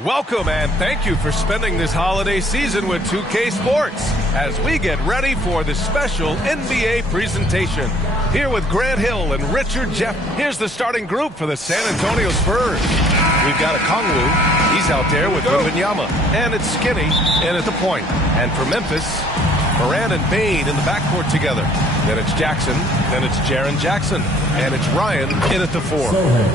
Welcome and thank you for spending this holiday season with 2K Sports as we get ready for the special NBA presentation. Here with Grant Hill and Richard Jeff. Here's the starting group for the San Antonio Spurs. We've got Okongwu. He's out there with Wembanyama. And it's Skinny in at the point. And for Memphis, Morant and Bane in the backcourt together. Then it's Jackson. Then it's Jaren Jackson. And it's Ryan in at the 4.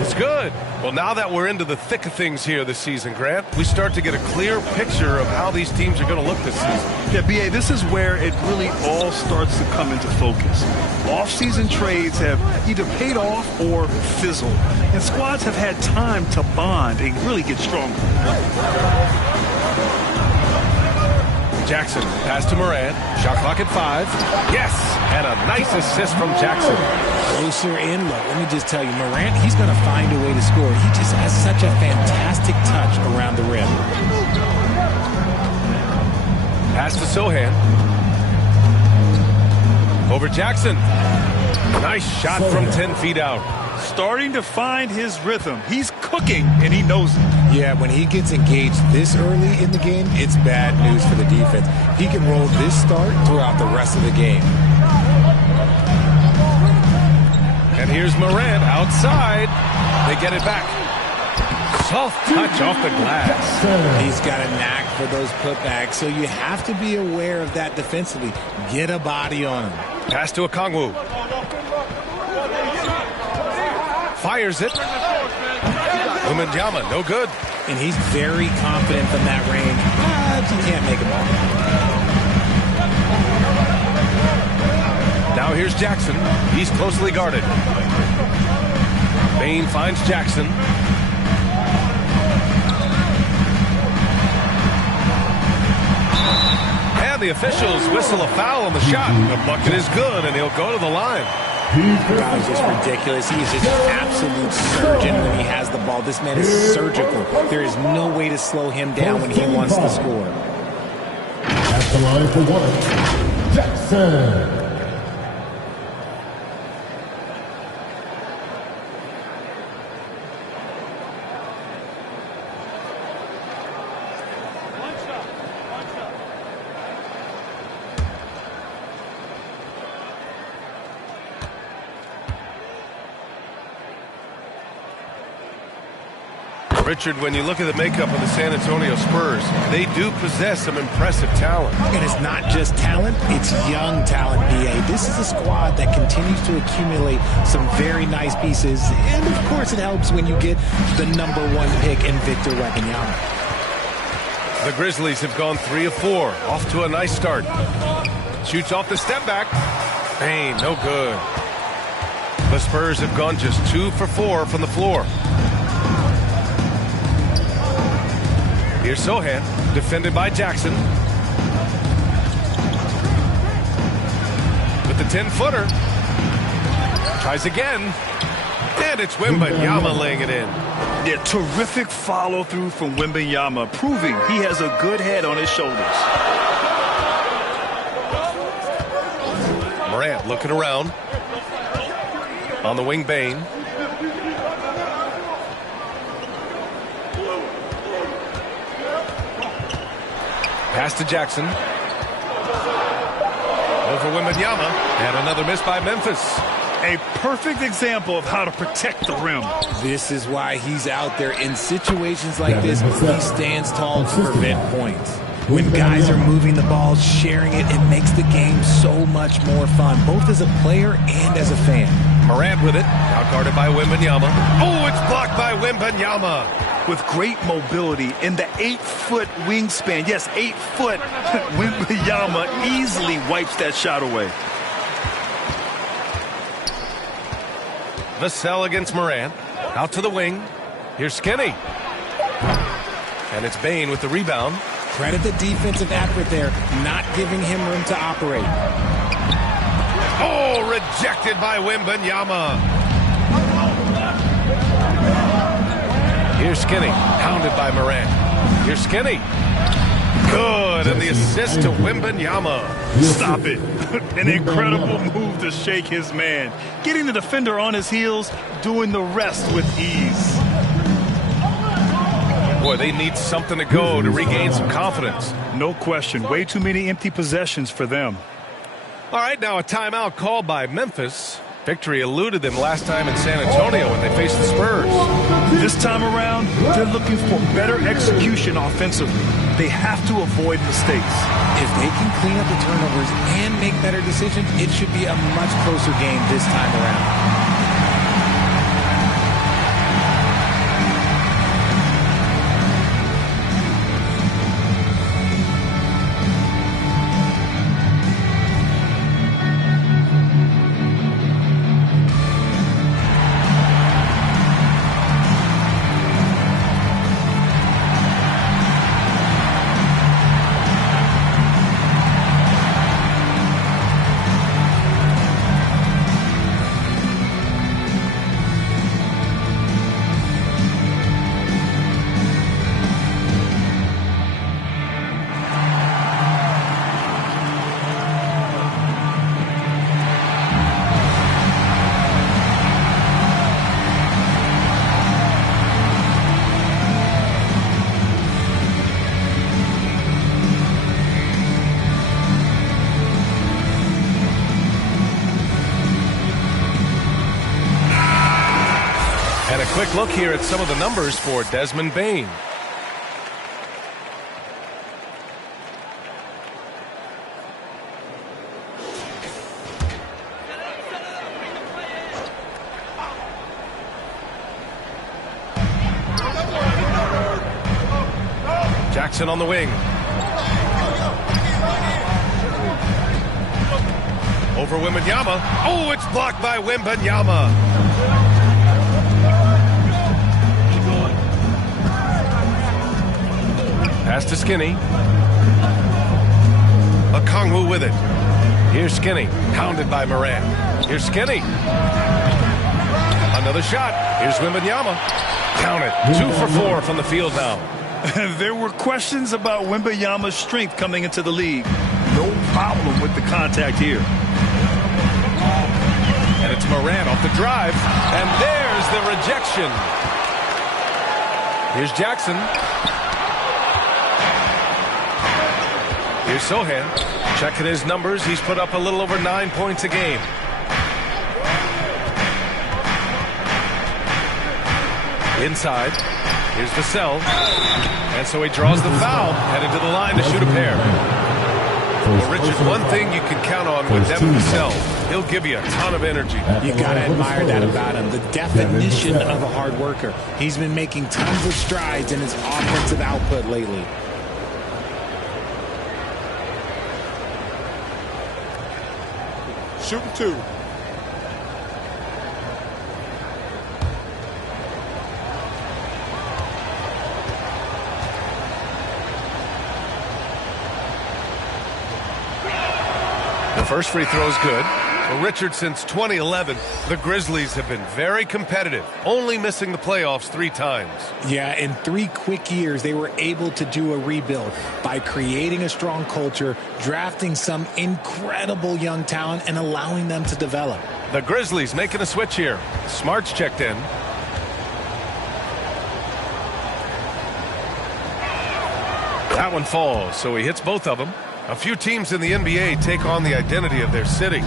It's good. Well, now that we're into the thick of things here this season, Grant, we start to get a clear picture of how these teams are going to look this season. Yeah, B.A., this is where it really all starts to come into focus. Off-season trades have either paid off or fizzled, and squads have had time to bond and really get stronger. Jackson, pass to Morant. Shot clock at 5. Yes! And a nice assist from Jackson. Closer in, look, let me just tell you, Morant, he's going to find a way to score. He just has such a fantastic touch around the rim. Pass to Sohan. Over Jackson. Nice shot from 10 feet out. Starting to find his rhythm. He's cooking, and he knows it. Yeah, when he gets engaged this early in the game, it's bad news for the defense. He can roll this start throughout the rest of the game. And here's Morant outside. They get it back. Soft touch off the glass. He's got a knack for those putbacks, so you have to be aware of that defensively. Get a body on him. Pass to Okongwu. Fires it. Wembanyama, no good. And he's very confident from that range, but you can't make him all. Now here's Jackson. He's closely guarded. Bane finds Jackson. And the officials whistle a foul on the shot. The bucket is good, and he'll go to the line. God, it's just ridiculous. He is just an absolute surgeon when he has the ball. This man is surgical. There is no way to slow him down when he wants to score. At the line for 1, Jackson. Richard, when you look at the makeup of the San Antonio Spurs, they do possess some impressive talent. And it's not just talent, it's young talent, B.A. This is a squad that continues to accumulate some very nice pieces. And, of course, it helps when you get the #1 pick in Victor Wembanyama. The Grizzlies have gone 3 of 4. Off to a nice start. Shoots off the step back. Bane, no good. The Spurs have gone just 2 for 4 from the floor. Here's Sohan, defended by Jackson. With the 10-footer. Tries again. And it's Wembanyama laying it in. Yeah, terrific follow-through from Wembanyama, proving he has a good head on his shoulders. Morant looking around. On the wing, Bane. Pass to Jackson. Over Wembanyama. And another miss by Memphis. A perfect example of how to protect the rim. This is why he's out there in situations like this. He stands tall to prevent points. When guys are moving the ball, sharing it, it makes the game so much more fun, both as a player and as a fan. Morant with it. Now guarded by Wembanyama. Oh, it's blocked by Wembanyama. With great mobility in the 8-foot wingspan. Yes, 8 foot. Wembanyama easily wipes that shot away. Vassell against Morant. Out to the wing. Here's Skinny. And it's Bane with the rebound. Credit the defensive effort there, not giving him room to operate. Oh, rejected by Wembanyama. Here's Skinny, pounded by Morant. Here's Skinny. Good, and the assist to Wembanyama. Stop it. An incredible move to shake his man. Getting the defender on his heels, doing the rest with ease. Boy, they need something to go to regain some confidence. No question. Way too many empty possessions for them. All right, now a timeout called by Memphis. Victory eluded them last time in San Antonio when they faced the Spurs. This time around, they're looking for better execution offensively. They have to avoid mistakes. If they can clean up the turnovers and make better decisions, it should be a much closer game this time around. And a quick look here at some of the numbers for Desmond Bane. Jackson on the wing. Over Wembanyama. Oh, it's blocked by Wembanyama. Pass to Skinny. Okongwu with it. Here's Skinny, hounded by Moran. Here's Skinny. Another shot. Here's Wembanyama. Count it. 2 for 4 from the field now. There were questions about Wembanyama's strength coming into the league. No problem with the contact here. And it's Moran off the drive. And there's the rejection. Here's Jackson. Here's Sohan. Checking his numbers. He's put up a little over 9 points a game. Inside. Here's Vassell. And so he draws the foul. Headed to the line to shoot a pair. Well, Richard, one thing you can count on with Devin Vassell, he'll give you a ton of energy. You got to admire that about him. The definition of a hard worker. He's been making tons of strides in his offensive output lately. Shooting 2. The first free throw is good. Well, Richard, since 2011, the Grizzlies have been very competitive, only missing the playoffs 3 times. Yeah, in 3 quick years, they were able to do a rebuild by creating a strong culture, drafting some incredible young talent, and allowing them to develop. The Grizzlies making a switch here. Smart's checked in. That one falls, so he hits both of them. A few teams in the NBA take on the identity of their city.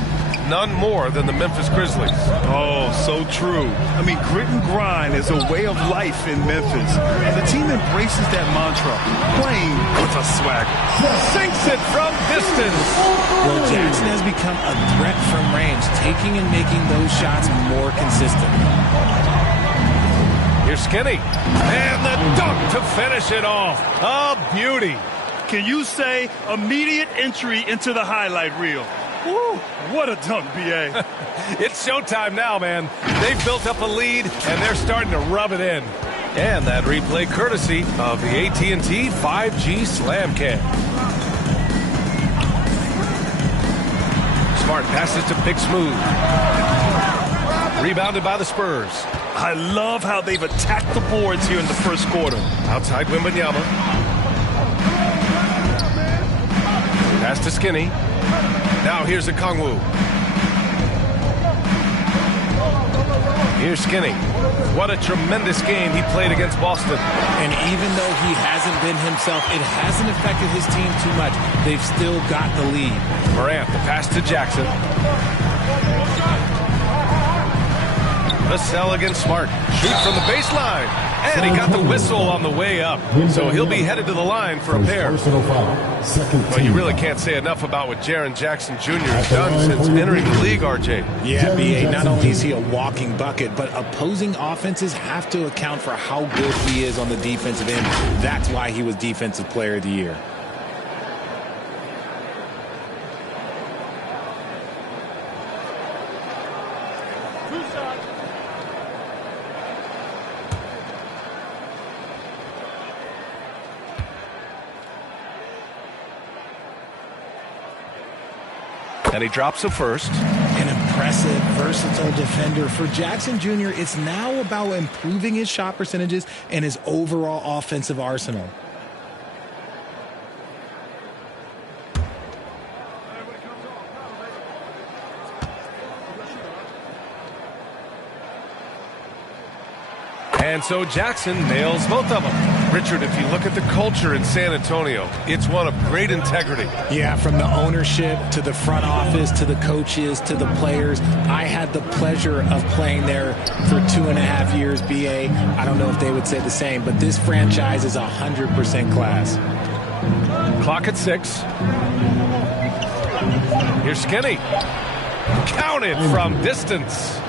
None more than the Memphis Grizzlies. Oh, so true. I mean, grit and grind is a way of life in Memphis. And the team embraces that mantra, playing with a swag. Sinks it from distance. Well, Jackson has become a threat from range, taking and making those shots more consistent. Here's Skinny. And the dunk to finish it off. A beauty. Can you say immediate entry into the highlight reel? Woo, what a dunk, B.A. It's showtime now, man. They've built up a lead, and they're starting to rub it in. And that replay courtesy of the AT&T 5G Slam Cam. Smart passes to Big Smooth. Rebounded by the Spurs. I love how they've attacked the boards here in the first quarter. Outside Wembanyama. Pass to Skinny. Now here's Okongwu. Here's Skinny. What a tremendous game he played against Boston. And even though he hasn't been himself, it hasn't affected his team too much. They've still got the lead. Morant, the pass to Jackson. Vassell against Smart. Shoot from the baseline. And he got the whistle on the way up. So he'll be headed to the line for a pair. Well, you really can't say enough about what Jaren Jackson Jr. has done since entering the league, RJ. Yeah, B.A., not only is he a walking bucket, but opposing offenses have to account for how good he is on the defensive end. That's why he was Defensive Player of the Year. And he drops a first. An impressive, versatile defender. For Jackson Jr., it's now about improving his shot percentages and his overall offensive arsenal. And so Jackson nails both of them. Richard, if you look at the culture in San Antonio, it's one of great integrity. Yeah, from the ownership to the front office to the coaches to the players. I had the pleasure of playing there for 2.5 years, B.A. I don't know if they would say the same, but this franchise is 100% class. Clock at 6. Here's Skinny. Counted from distance.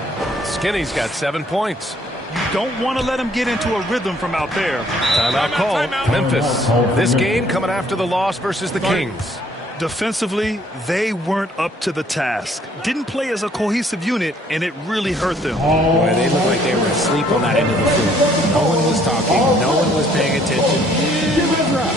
Skinny's got 7 points. You don't want to let him get into a rhythm from out there. Timeout call. Memphis. This game coming after the loss versus the Kings. Defensively, they weren't up to the task. Didn't play as a cohesive unit, and it really hurt them. Boy, they looked like they were asleep on that end of the floor. No one was talking. No one was paying attention. Give it rough.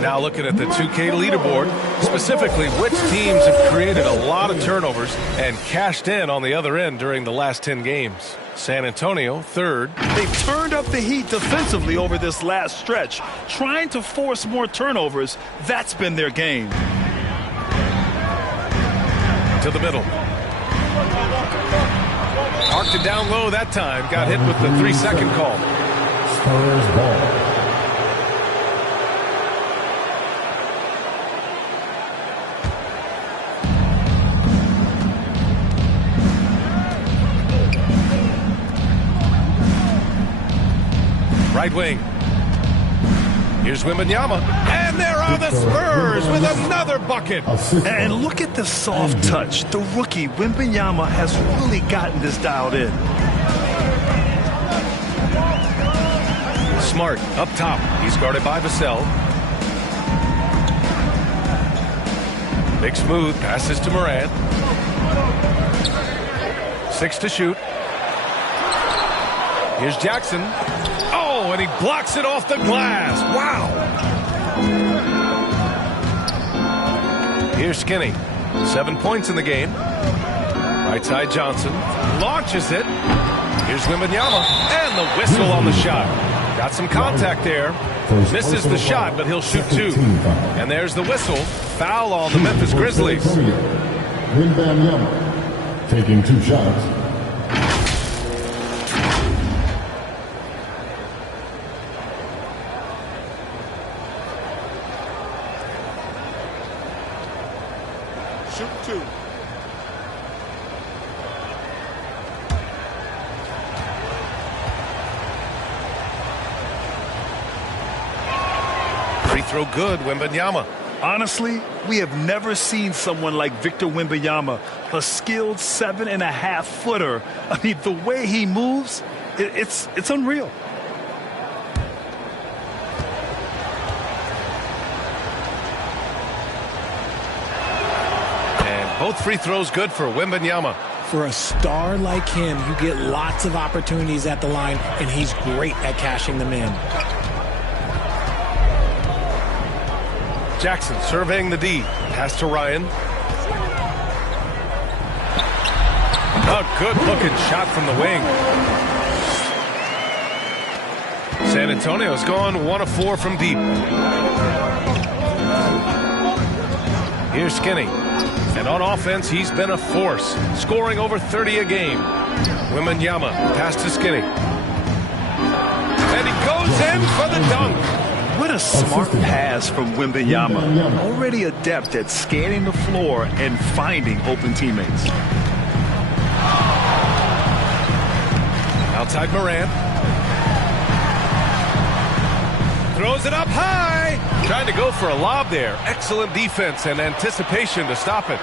Now looking at the 2K leaderboard, specifically which teams have created a lot of turnovers and cashed in on the other end during the last 10 games. San Antonio, third. They've turned up the heat defensively over this last stretch, trying to force more turnovers. That's been their game. To the middle. Arced it down low that time. Got hit with the 3-second call. Spurs ball. Right wing. Here's Wembanyama. And there are the Spurs with another bucket. And look at the soft touch. The rookie, Wembanyama, has really gotten this dialed in. Smart up top. He's guarded by Vassell. Big smooth. Passes to Morant. 6 to shoot. Here's Jackson. Oh, and he blocks it off the glass. Wow. Here's Skinny. 7 points in the game. Right side Johnson. Launches it. Here's Wembanyama. And the whistle on the shot. Got some contact there. Misses the shot, but he'll shoot 2. And there's the whistle. Foul on the Memphis Grizzlies. Wembanyama taking 2 shots. Free throw good, Wembanyama. Honestly, we have never seen someone like Victor Wembanyama, a skilled 7.5-footer. I mean, the way he moves, it's unreal. And both free throws good for Wembanyama. For a star like him, you get lots of opportunities at the line, and he's great at cashing them in. Jackson surveying the D. Pass to Ryan. A good-looking shot from the wing. San Antonio's gone 1 of 4 from deep. Here's Skinny. And on offense, he's been a force, scoring over 30 a game. Wembanyama, pass to Skinny. And he goes in for the dunk. What a smart pass from Wembanyama. Already adept at scanning the floor and finding open teammates. Outside Morant. Throws it up high. Trying to go for a lob there. Excellent defense and anticipation to stop it.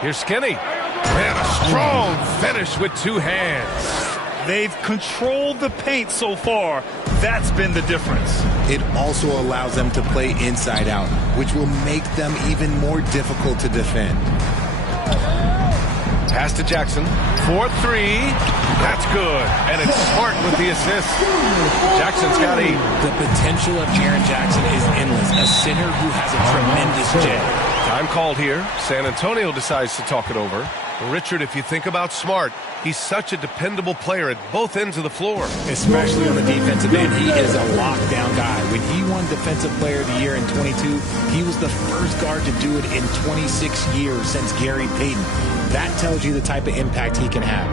Here's Skinny. And a strong finish with 2 hands. They've controlled the paint so far. That's been the difference. It also allows them to play inside out, which will make them even more difficult to defend. Pass to Jackson. 4-3. That's good. And it's Smart with the assist. Jackson's got 8. The potential of Jaren Jackson is endless. A center who has a tremendous jet. Time called here. San Antonio decides to talk it over. Richard, if you think about Smart, he's such a dependable player at both ends of the floor. Especially on the defensive end. He is a lockdown guy. When he won Defensive Player of the Year in 22, he was the first guard to do it in 26 years since Gary Payton. That tells you the type of impact he can have.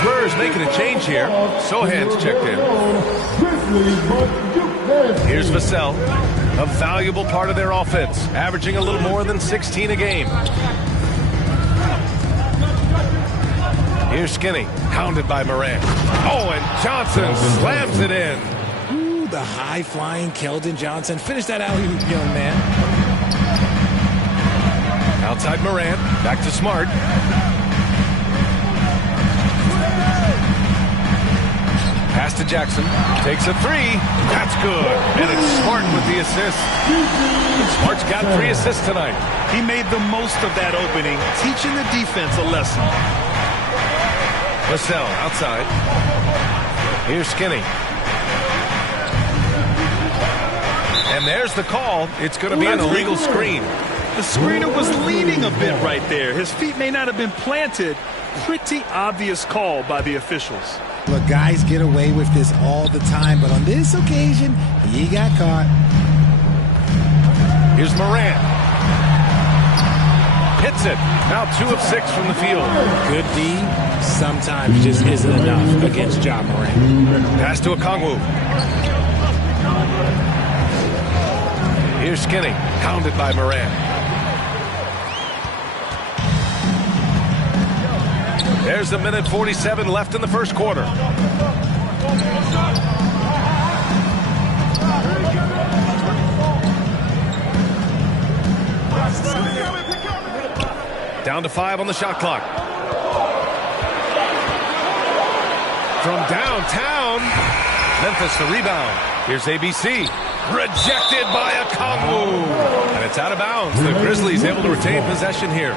Spurs making a change here. Sohan's checked in. Here's Vassell, a valuable part of their offense, averaging a little more than 16 a game. Here's Skinny, hounded by Morant. Oh, and Johnson slams it in. Ooh, the high-flying Keldon Johnson. Finish that alley-oop, young man. Outside Morant, back to Smart. Pass to Jackson. Takes a 3. That's good. And it's Smart with the assist. Smart's got 3 assists tonight. He made the most of that opening, teaching the defense a lesson. Vassell outside. Here's Skinny. And there's the call. It's going to be an illegal screen. The screener was leaning a bit right there. His feet may not have been planted. Pretty obvious call by the officials. Look, guys get away with this all the time, but on this occasion, he got caught. Here's Morant. Hits it. Now 2 of 6 from the field. Good D sometimes just isn't enough against Ja Morant. Pass to Okongwu. Here's Skinny, hounded by Morant. There's 1:47 left in the first quarter. Down to 5 on the shot clock. From downtown, Memphis the rebound. Here's ABC. Rejected by Okongwu. And it's out of bounds. The Grizzlies able to retain possession here.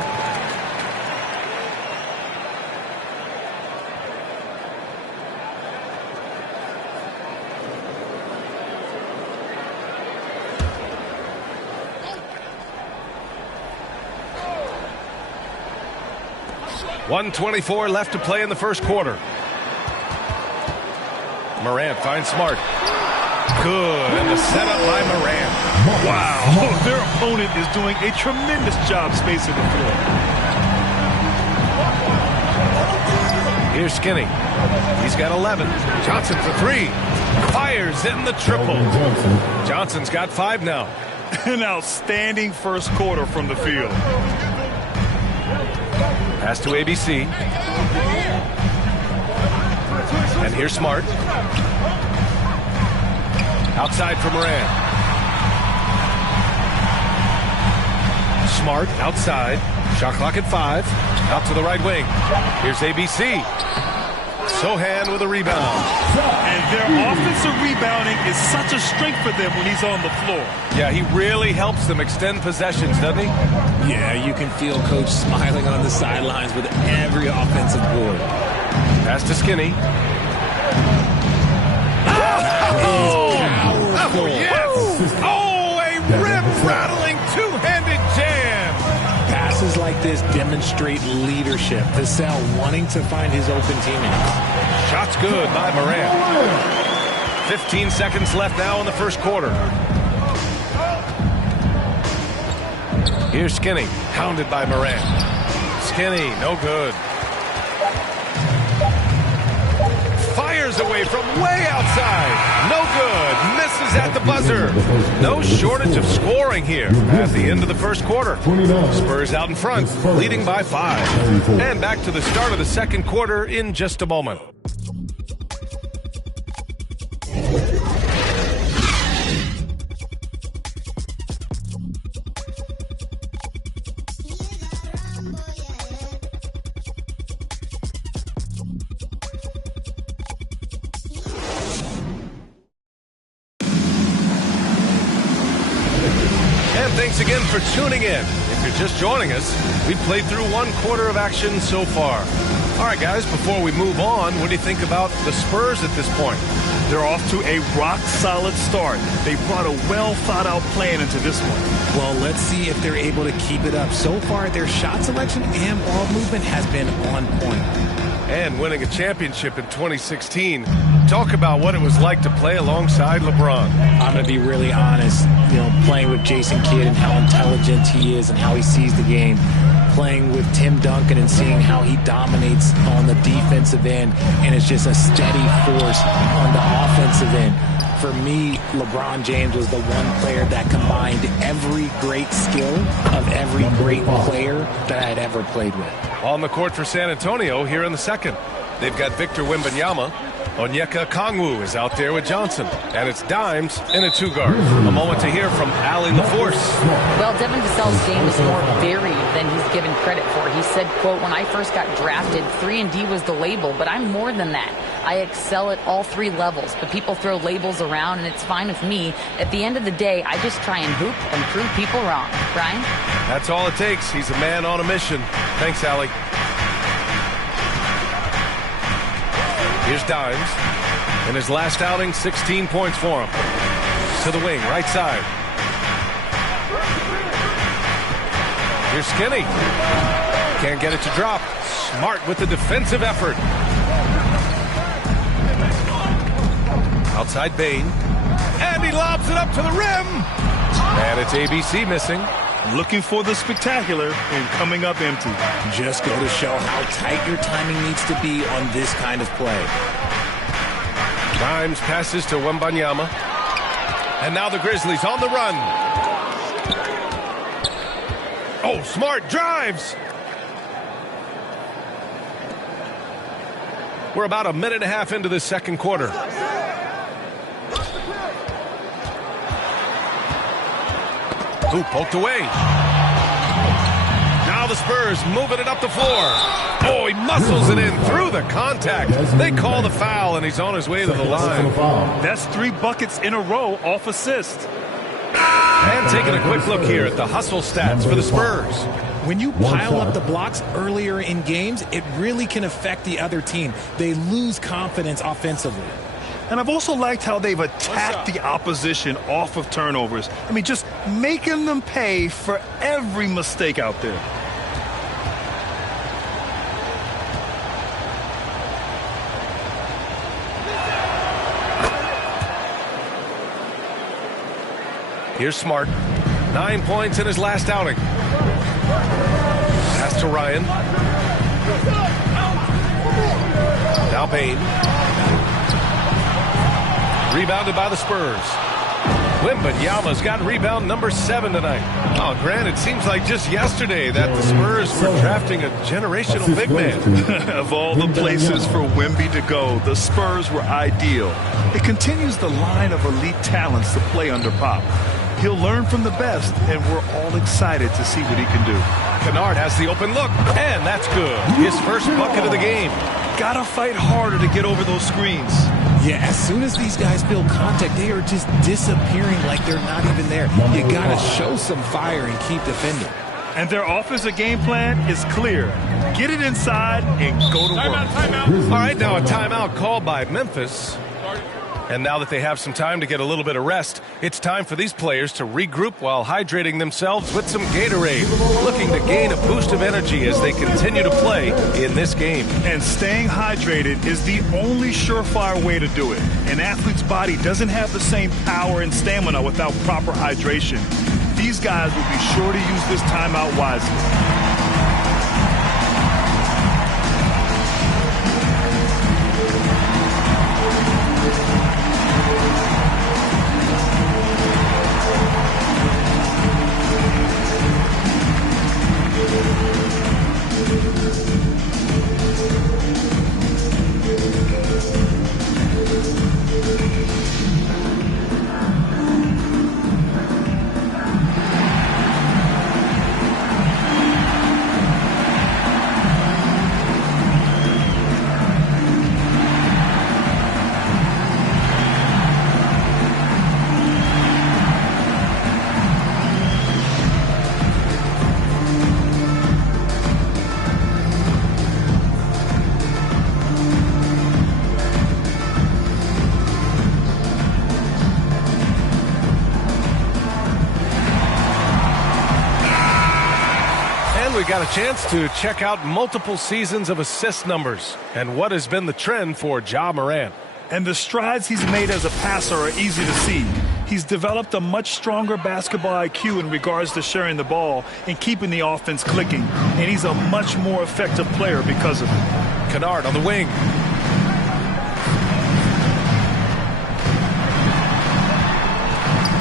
.124 left to play in the first quarter. Morant finds Smart. Good, and the setup by Morant. Wow, their opponent is doing a tremendous job spacing the floor. Here's Skinny. He's got 11. Johnson for 3. Fires in the triple. Johnson's got 5 now. An outstanding first quarter from the field. Pass to ABC. And here's Smart. Outside for Morant. Smart outside. Shot clock at 5. Out to the right wing. Here's ABC. Sohan with a rebound. And their offensive rebounding is such a strength for them when he's on the floor. Yeah, he really helps them extend possessions, doesn't he? Yeah, you can feel Coach smiling on the sidelines with every offensive board. Pass to Skinny. Oh, yes! Oh, a rim-rattling two-handed jam! Passes like this demonstrate leadership. Vassell wanting to find his open teammates. Shot's good by Morant. 15 seconds left now in the first quarter. Here's Skinny, hounded by Morant. Skinny, no good. Fires away from way outside. No good. Misses at the buzzer. No shortage of scoring here at the end of the first quarter. Spurs out in front, leading by 5. And back to the start of the second quarter in just a moment. Thanks again for tuning in. If you're just joining us, we've played through one quarter of action so far. All right, guys, before we move on, what do you think about the Spurs at this point? They're off to a rock-solid start. They brought a well-thought-out plan into this one. Well, let's see if they're able to keep it up. So far, their shot selection and ball movement has been on point. And winning a championship in 2016. Talk about what it was like to play alongside LeBron. I'm going to be really honest, playing with Jason Kidd and how intelligent he is and how he sees the game. Playing with Tim Duncan and seeing how he dominates on the defensive end, and it's just a steady force on the offensive end. For me, LeBron James was the one player that combined every great skill of every great player that I had ever played with. On the court for San Antonio here in the second. They've got Victor Wembanyama. Onyeka Okongwu is out there with Johnson. And it's Dimes in a 2-guard. A moment to hear from Allie LaForce. Well, Devin Vassell's game is more varied than he's given credit for. He said, quote, "When I first got drafted, 3-and-D was the label, but I'm more than that. I excel at all 3 levels, but people throw labels around, and it's fine with me. At the end of the day, I just try and hoop and prove people wrong." Brian? That's all it takes. He's a man on a mission. Thanks, Allie. Here's Dimes. In his last outing, 16 points for him. To the wing, right side. Here's Skinny. Can't get it to drop. Smart with the defensive effort. Outside Bane. And he lobs it up to the rim. And it's ABC missing. Looking for the spectacular and coming up empty. Just go to show how tight your timing needs to be on this kind of play. Dimes passes to Wembanyama. And now the Grizzlies on the run. Oh, Smart drives. We're about a minute and a half into the second quarter. Ooh, poked away. Now the the Spurs moving it up the floor. Oh, he muscles it in through the contact. They call the foul, and he's on his way to the line. That's 3 buckets in a row off assist. And taking a quick look here at the hustle stats for the Spurs. When you pile up the blocks earlier in games, it really can affect the other team. They lose confidence offensively. And I've also liked how they've attacked the opposition off of turnovers. I mean, just making them pay for every mistake out there. Here's Smart. 9 points in his last outing. Pass to Ryan. Now Payne. Rebounded by the Spurs. Wembanyama's got rebound number 7 tonight. Oh, Grant, it seems like just yesterday that the Spurs were drafting a generational big man. Of all the places for Wemby to go, the Spurs were ideal. It continues the line of elite talents to play under Pop. He'll learn from the best, and we're all excited to see what he can do. Kennard has the open look, and that's good. His first bucket of the game. Gotta fight harder to get over those screens. Yeah, as soon as these guys feel contact, they are just disappearing like they're not even there. You gotta show some fire and keep defending. And their offensive game plan is clear. Get it inside and go to work. Timeout. All right, now a timeout called by Memphis. And now that they have some time to get a little bit of rest, it's time for these players to regroup while hydrating themselves with some Gatorade, looking to gain a boost of energy as they continue to play in this game. And staying hydrated is the only surefire way to do it. An athlete's body doesn't have the same power and stamina without proper hydration. These guys will be sure to use this timeout wisely. We got a chance to check out multiple seasons of assist numbers and what has been the trend for Ja Morant. And the strides he's made as a passer are easy to see. He's developed a much stronger basketball IQ in regards to sharing the ball and keeping the offense clicking. And he's a much more effective player because of it. Kennard on the wing.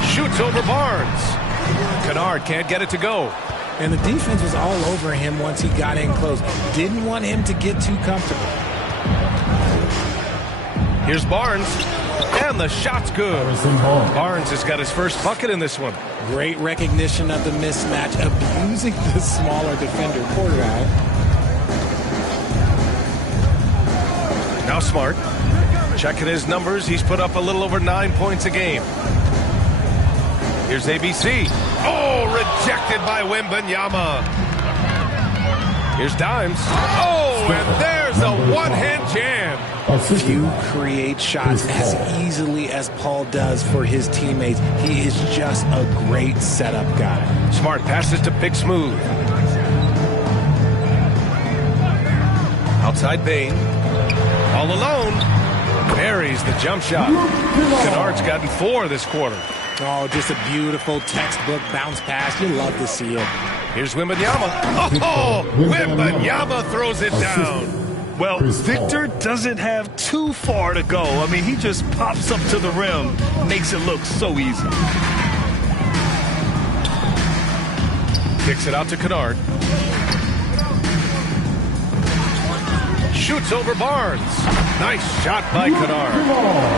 Shoots over Barnes. Kennard can't get it to go. And the defense was all over him once he got in close. Didn't want him to get too comfortable. Here's Barnes. And the shot's good. Barnes has got his first bucket in this one. Great recognition of the mismatch, abusing the smaller defender. Poor guy. Now Smart. Checking his numbers. He's put up a little over 9 points a game. Here's ABC. Oh, rejected by Wembanyama. Here's Dimes. Oh, and there's a one-hand jam. Few create shots as easily as Paul does for his teammates. He is just a great setup guy. Smart passes to Big Smooth. Outside Bane. All alone. Buries the jump shot. Kennard's gotten 4 this quarter. Oh, just a beautiful textbook bounce pass. You love to see it. Here's Wembanyama. Oh, Wembanyama throws it down. Well, Victor doesn't have too far to go. I mean, he just pops up to the rim, makes it look so easy. Kicks it out to Kennard. Shoots over Barnes. Nice shot by Kennard.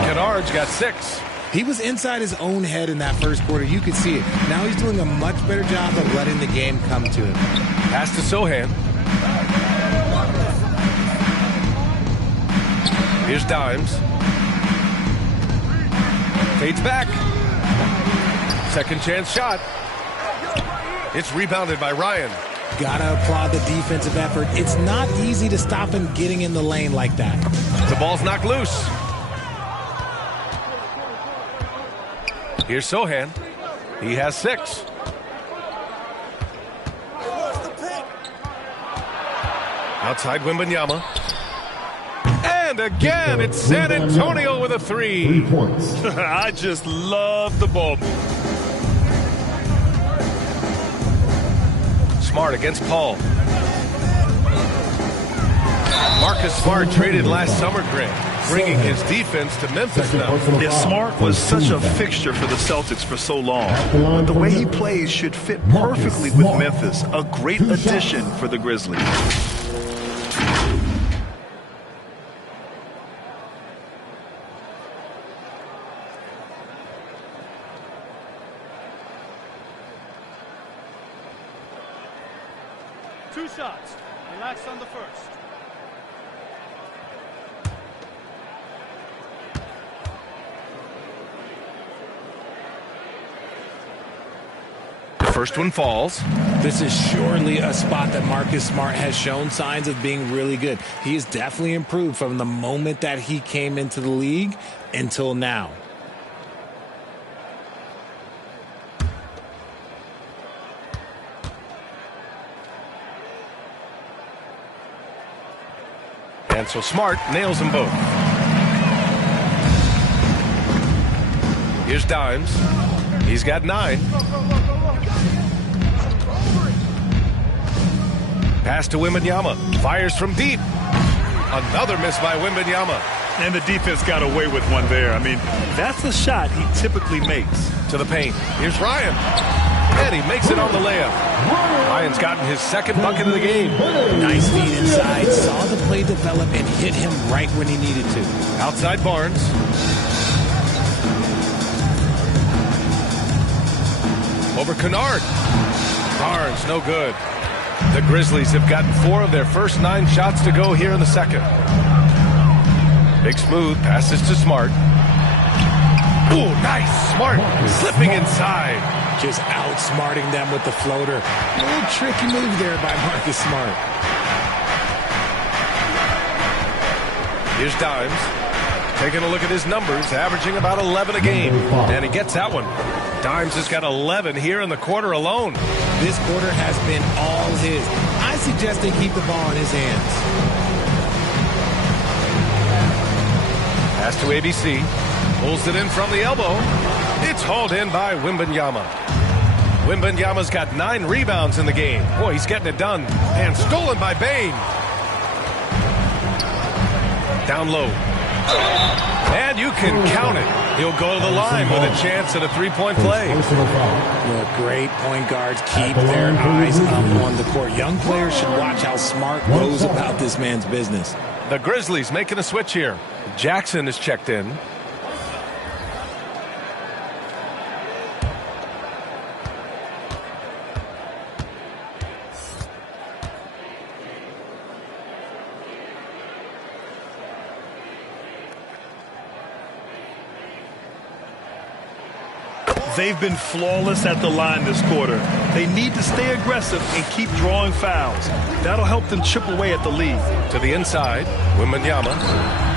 Kennard's got 6. He was inside his own head in that first quarter. You could see it. Now he's doing a much better job of letting the game come to him. Pass to Sochan. Here's Dimes. Fades back. Second chance shot. It's rebounded by Ryan. Gotta applaud the defensive effort. It's not easy to stop him getting in the lane like that. The ball's knocked loose. Here's Sochan. He has 6. Outside Wembanyama. And again, it's San Antonio with a 3. 3 points. I just love the ball. Smart against Paul. Marcus Smart traded last summer, Grant, bringing his defense to Memphis now. Yeah, Smart was such a fixture for the Celtics for so long. But the way he plays should fit perfectly with Memphis. A great addition for the Grizzlies. Two shots. Relax on the first. First one falls. This is surely a spot that Marcus Smart has shown signs of being really good. He has definitely improved from the moment that he came into the league until now. And so Smart nails them both. Here's Dimes. He's got 9. Pass to Wembanyama. Fires from deep. Another miss by Wembanyama. And the defense got away with one there. I mean, that's the shot he typically makes. To the paint. Here's Ryan. And he makes it on the layup. Ryan's gotten his second bucket of the game. Nice feed inside. Saw the play develop and hit him right when he needed to. Outside Barnes. Over Kennard. Barnes, no good. The Grizzlies have gotten 4 of their first 9 shots to go here in the second. Big smooth passes to Smart. Ooh, nice. Smart slipping inside. Just outsmarting them with the floater. A little tricky move there by Marcus Smart. Here's Dimes. Taking a look at his numbers, averaging about 11 a game. And he gets that one. Dimes has got 11 here in the quarter alone. This quarter has been all his. I suggest they keep the ball in his hands. Pass to ABC. Pulls it in from the elbow. It's hauled in by Wembanyama. Wembanyama's got 9 rebounds in the game. Boy, he's getting it done. And stolen by Bane. Down low. And you can count it. He'll go to the line with a chance at a 3-point play. Look, great point guards keep their eyes up on the court. Young players should watch how Smart goes about this man's business. The Grizzlies making a switch here. Jackson is checked in. They've been flawless at the line this quarter. They need to stay aggressive and keep drawing fouls. That'll help them chip away at the lead. To the inside, Wembanyama.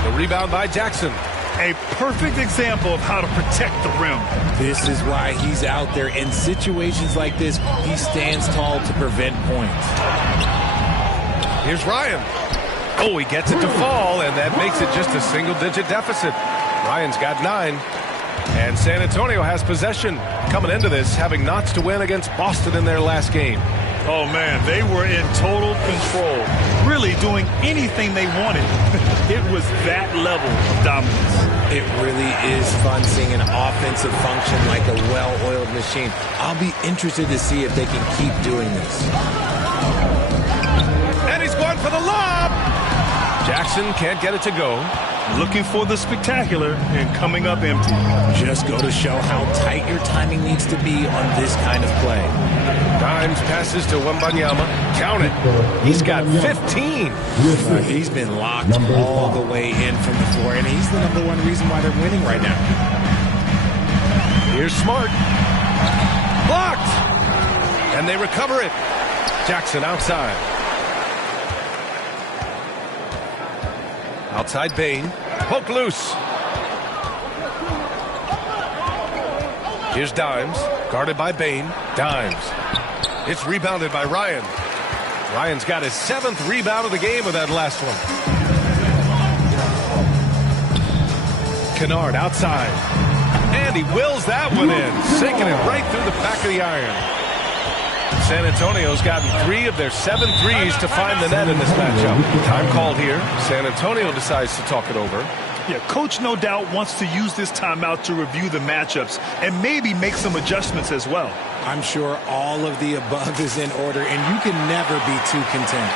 The rebound by Jackson. A perfect example of how to protect the rim. This is why he's out there. In situations like this, he stands tall to prevent points. Here's Ryan. Oh, he gets it to fall, and that makes it just a single-digit deficit. Ryan's got 9. And San Antonio has possession coming into this, having knots to win against Boston in their last game. Oh, man, they were in total control, really doing anything they wanted. It was that level of dominance. It really is fun seeing an offensive function like a well-oiled machine. I'll be interested to see if they can keep doing this. And he's going for the lob. Jackson Jackson can't get it to go. Looking for the spectacular and coming up empty. Just go to show how tight your timing needs to be on this kind of play. Dimes passes to Wembanyama. Count it. He's got 15. He's been locked all the way in from the floor, and he's the #1 reason why they're winning right now. Here's Smart. Blocked. And they recover it. Jackson outside. Outside Bane. Poke loose. Here's Dimes. Guarded by Bane. Dimes. It's rebounded by Ryan. Ryan's got his 7th rebound of the game with that last one. Kennard outside. And he wills that one in. Sinking it right through the back of the iron. San Antonio's gotten 3 of their 7 threes to find the net in this matchup. Time called here. San Antonio decides to talk it over. Yeah, coach no doubt wants to use this timeout to review the matchups and maybe make some adjustments as well. I'm sure all of the above is in order, and you can never be too content.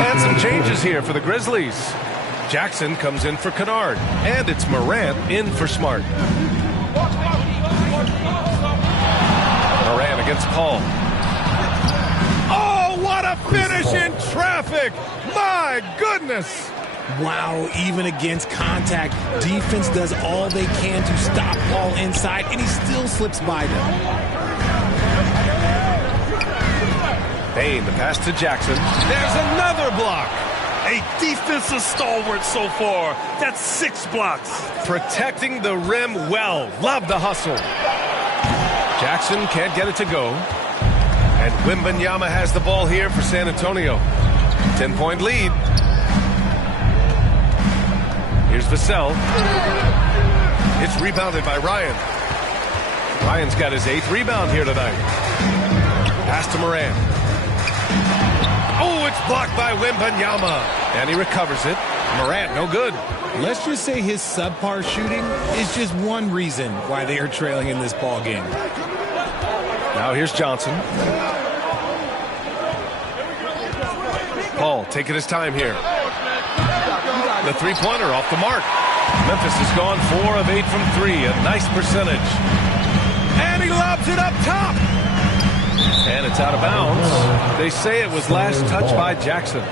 And some changes here for the Grizzlies. Jackson comes in for Kennard. And it's Morant in for Smart. Morant against Paul. Oh, what a finish in traffic! My goodness! Wow, even against contact, defense does all they can to stop Paul inside, and he still slips by them. Bane, the pass to Jackson. There's another block. A defensive stalwart so far. That's 6 blocks. Protecting the rim well. Love the hustle. Jackson can't get it to go. And Wembanyama has the ball here for San Antonio. 10-point lead. Here's Vassell. It's rebounded by Ryan. Ryan's got his 8th rebound here tonight. Pass to Morant. Oh, it's blocked by Wembanyama. And he recovers it. Morant, no good. Let's just say his subpar shooting is just one reason why they are trailing in this ball game. Now here's Johnson. Paul taking his time here. The three-pointer off the mark. Memphis has gone 4 of 8 from 3. A nice percentage. And he lobs it up top. And it's out of bounds. They say it was last touched by Jackson.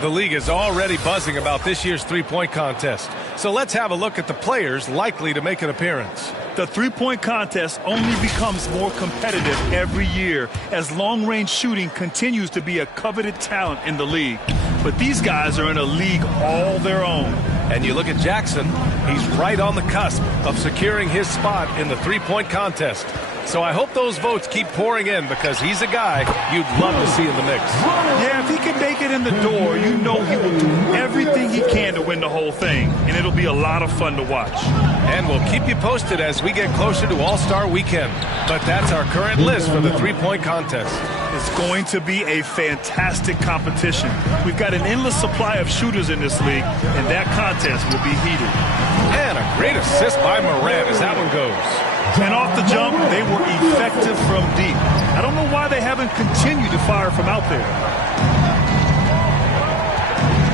The league is already buzzing about this year's three-point contest. So let's have a look at the players likely to make an appearance. The three-point contest only becomes more competitive every year as long-range shooting continues to be a coveted talent in the league. But these guys are in a league all their own. And you look at Jackson, he's right on the cusp of securing his spot in the three-point contest. So I hope those votes keep pouring in because he's a guy you'd love to see in the mix. Yeah, if he can make it in the door, you know he will do everything he can to win the whole thing. And it'll be a lot of fun to watch. And we'll keep you posted as we get closer to All-Star Weekend. But that's our current list for the three-point contest. It's going to be a fantastic competition. We've got an endless supply of shooters in this league, and that contest will be heated. And a great assist by Morant as that one goes. And off the jump, they were effective from deep. I don't know why they haven't continued to fire from out there.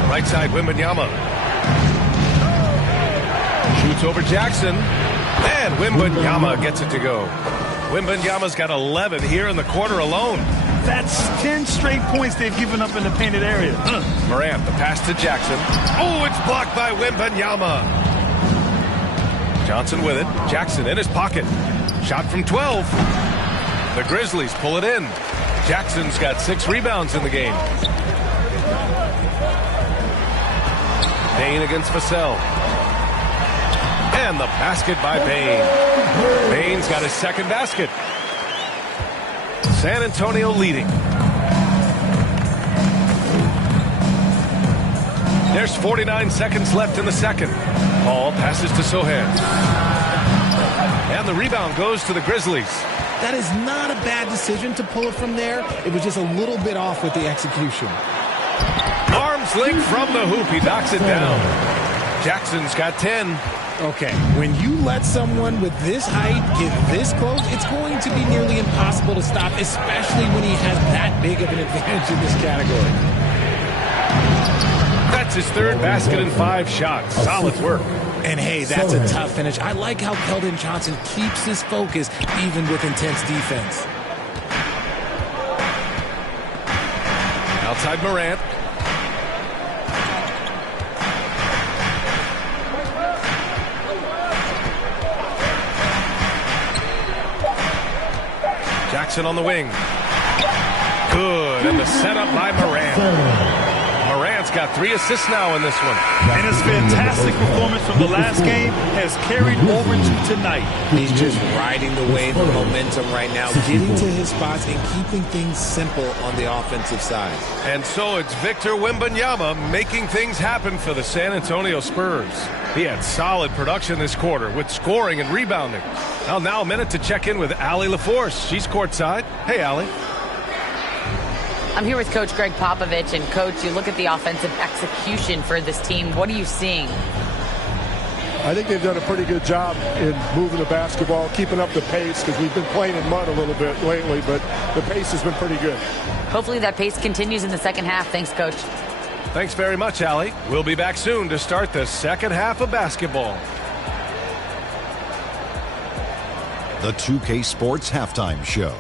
Right side, Wembanyama. Shoots over Jackson. And Wembanyama gets it to go. Wembanyama's got 11 here in the quarter alone. That's 10 straight points they've given up in the painted area. Morant, the pass to Jackson. Oh, it's blocked by Wembanyama. Johnson with it. Jackson in his pocket. Shot from 12. The Grizzlies pull it in. Jackson's got 6 rebounds in the game. Bane against Vassell. And the basket by Bane. Bane's got his second basket. San Antonio leading. There's 49 seconds left in the second. Ball passes to Sochan. And the rebound goes to the Grizzlies. That is not a bad decision to pull it from there. It was just a little bit off with the execution. Arms length from the hoop. He knocks it down. Jackson's got 10. Okay, when you let someone with this height get this close, it's going to be nearly impossible to stop, especially when he has that big of an advantage in this category. That's his third basket in 5 shots. Solid work. And hey, that's a tough finish. I like how Keldon Johnson keeps his focus even with intense defense. Outside Morant. Jackson on the wing. Good, and the setup by Morant. Morant's got 3 assists now in this one. And his fantastic performance from the last game has carried over to tonight. He's just riding the wave of momentum right now, getting to his spots and keeping things simple on the offensive side. And so it's Victor Wembanyama making things happen for the San Antonio Spurs. He had solid production this quarter with scoring and rebounding. Well, now a minute to check in with Allie LaForce. She's courtside. Hey, Allie. I'm here with Coach Greg Popovich. And, Coach, you look at the offensive execution for this team. What are you seeing? I think they've done a pretty good job in moving the basketball, keeping up the pace, because we've been playing in mud a little bit lately, but the pace has been pretty good. Hopefully that pace continues in the second half. Thanks, Coach. Thanks very much, Allie. We'll be back soon to start the second half of basketball. The 2K Sports Halftime Show.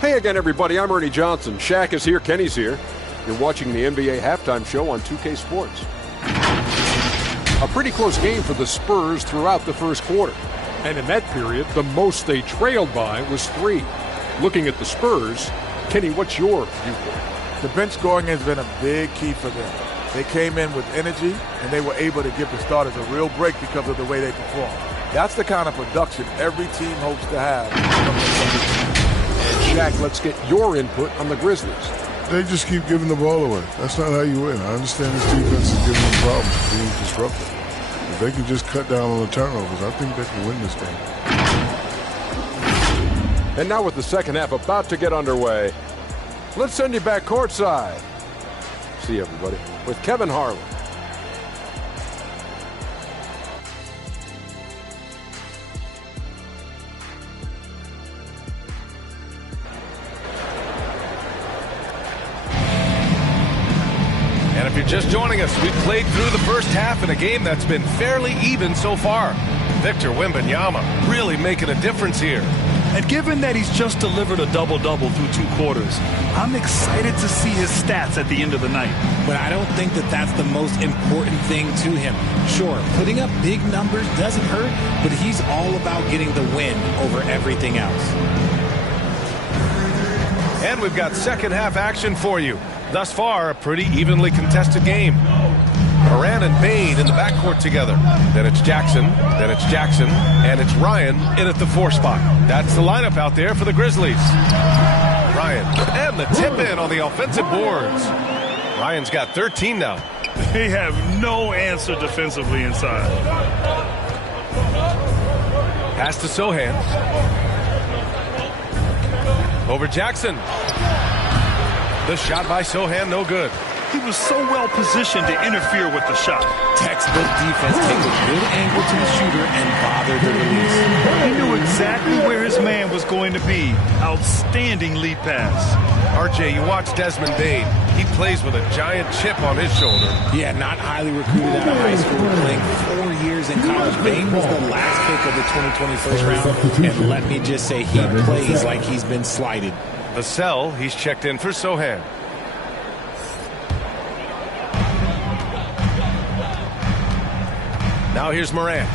Hey again, everybody. I'm Ernie Johnson. Shaq is here. Kenny's here. You're watching the NBA Halftime Show on 2K Sports. A pretty close game for the Spurs throughout the first quarter. And in that period, the most they trailed by was 3. Looking at the Spurs, Kenny, what's your viewpoint? The bench scoring has been a big key for them. They came in with energy, and they were able to give the starters a real break because of the way they performed. That's the kind of production every team hopes to have. And Shaq, let's get your input on the Grizzlies. They just keep giving the ball away. That's not how you win. I understand this defense is giving them problems, being disruptive. If they can just cut down on the turnovers, I think they can win this game. And now with the second half about to get underway, let's send you back courtside. See you, everybody, with Kevin Harlan. And if you're just joining us, we've played through the first half in a game that's been fairly even so far. Victor Wembanyama really making a difference here. And given that he's just delivered a double-double through 2 quarters, I'm excited to see his stats at the end of the night. But I don't think that that's the most important thing to him. Sure, putting up big numbers doesn't hurt, but he's all about getting the win over everything else. And we've got second half action for you. Thus far, a pretty evenly contested game. Morant and Bane in the backcourt together. Then it's Jackson, and it's Ryan in at the 4 spot. That's the lineup out there for the Grizzlies. Ryan, and the tip in on the offensive boards. Ryan's got 13 now. They have no answer defensively inside. Pass to Sochan. Over Jackson. The shot by Sochan, no good. He was so well positioned to interfere with the shot. Textbook defense, take a good angle to the shooter and bother the release. He knew exactly where his man was going to be. Outstanding lead pass. RJ, you watch Desmond Bane. He plays with a giant chip on his shoulder. Yeah, not highly recruited out of high school, playing 4 years in college. Bane was the last pick of the 2020 first round, and let me just say, he plays like he's been slighted. Vassell, he's checked in for Sohan. Now here's Morant.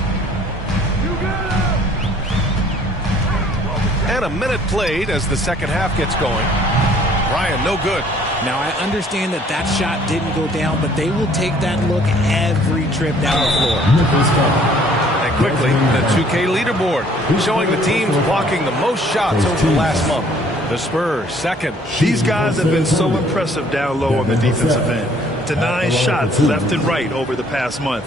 And a minute played as the second half gets going. Ryan, no good. Now, I understand that that shot didn't go down, but they will take that look every trip down the floor. And quickly, the 2K leaderboard, showing the teams blocking the most shots over the last month. The Spurs, second. These guys have been so impressive down low on the defensive end. Denying shots left and right over the past month.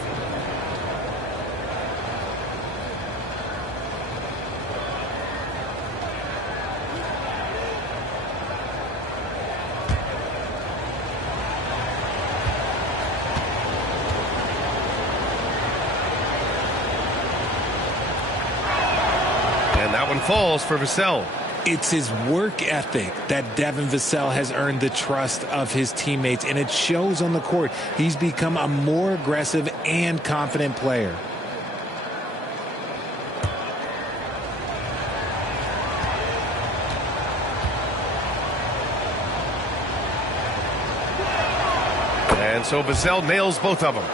Falls for Vassell. It's his work ethic that Devin Vassell has earned the trust of his teammates, and it shows on the court. He's become a more aggressive and confident player. And so Vassell nails both of them.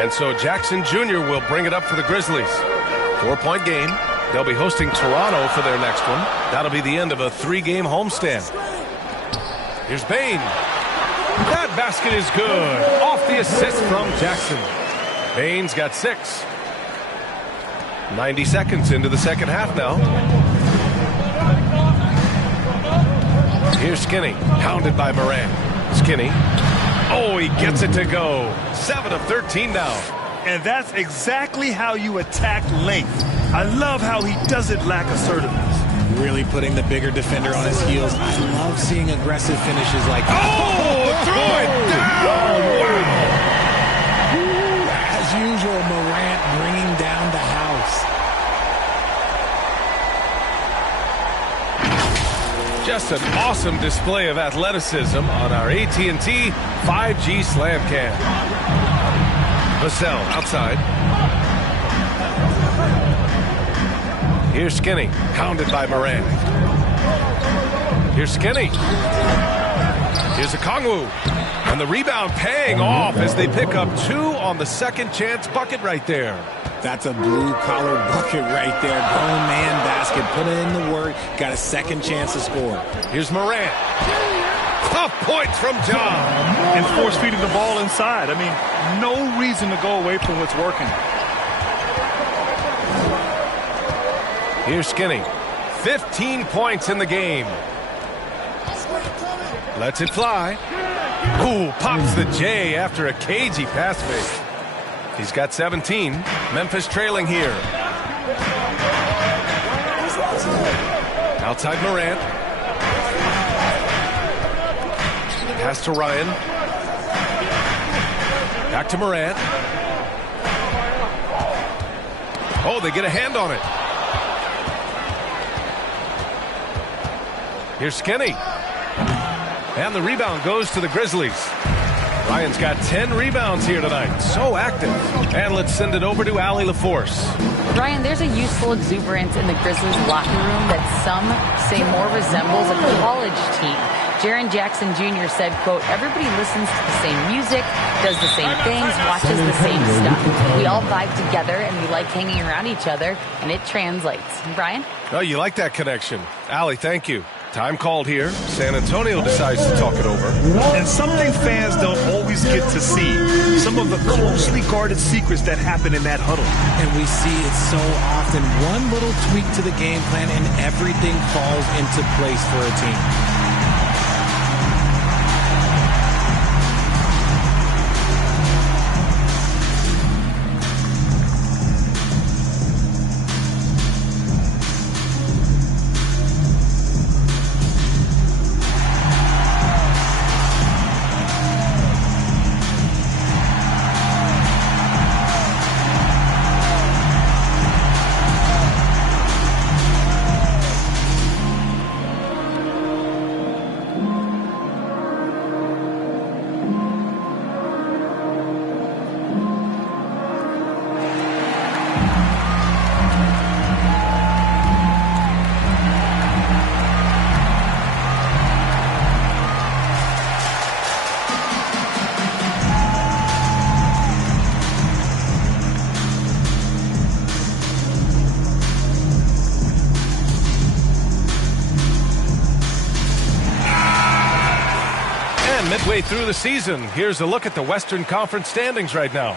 And so Jackson Jr. will bring it up for the Grizzlies. 4-point game. They'll be hosting Toronto for their next one. That'll be the end of a 3-game homestand. Here's Bane. That basket is good. Off the assist from Jackson. Bane's got 6. 90 seconds into the second half now. Here's Skinny. Hounded by Morant. Skinny. Oh, he gets it to go. 7 of 13 now. And that's exactly how you attack length. I love how he doesn't lack assertiveness. Really putting the bigger defender on his heels. I love seeing aggressive finishes like that. Oh, throw it down! Wow! As usual, Morant bringing down the house. Just an awesome display of athleticism on our AT&T 5G Slam Cam. Vassell outside. Here's Skinny, hounded by Morant. Here's Skinny. Here's Okongwu. And the rebound paying off as they pick up 2 on the second chance bucket right there. That's a blue-collar bucket right there. Grown man basket. Put in the work. Got a second chance to score. Here's Morant. Tough points from John. And force-feeding the ball inside. I mean, no reason to go away from what's working. Here's Skinny. 15 points in the game. Lets it fly. Ooh, pops the J after a cagey pass fake. He's got 17. Memphis trailing here. Outside Morant. Pass to Ryan. Back to Morant. Oh, they get a hand on it. Here's Skinny. And the rebound goes to the Grizzlies. Ryan's got 10 rebounds here tonight. So active. And let's send it over to Allie LaForce. Ryan, there's a youthful exuberance in the Grizzlies locker room that some say more resembles a college team. Jaren Jackson Jr. said, quote, everybody listens to the same music, does the same things, watches the same stuff. We all vibe together and we like hanging around each other, and it translates. Brian? Oh, you like that connection. Allie, thank you. Time called here. San Antonio decides to talk it over. And something fans don't always get to see. Some of the closely guarded secrets that happen in that huddle. And we see it so often. One little tweak to the game plan and everything falls into place for a team. And midway through the season, here's a look at the Western Conference standings right now.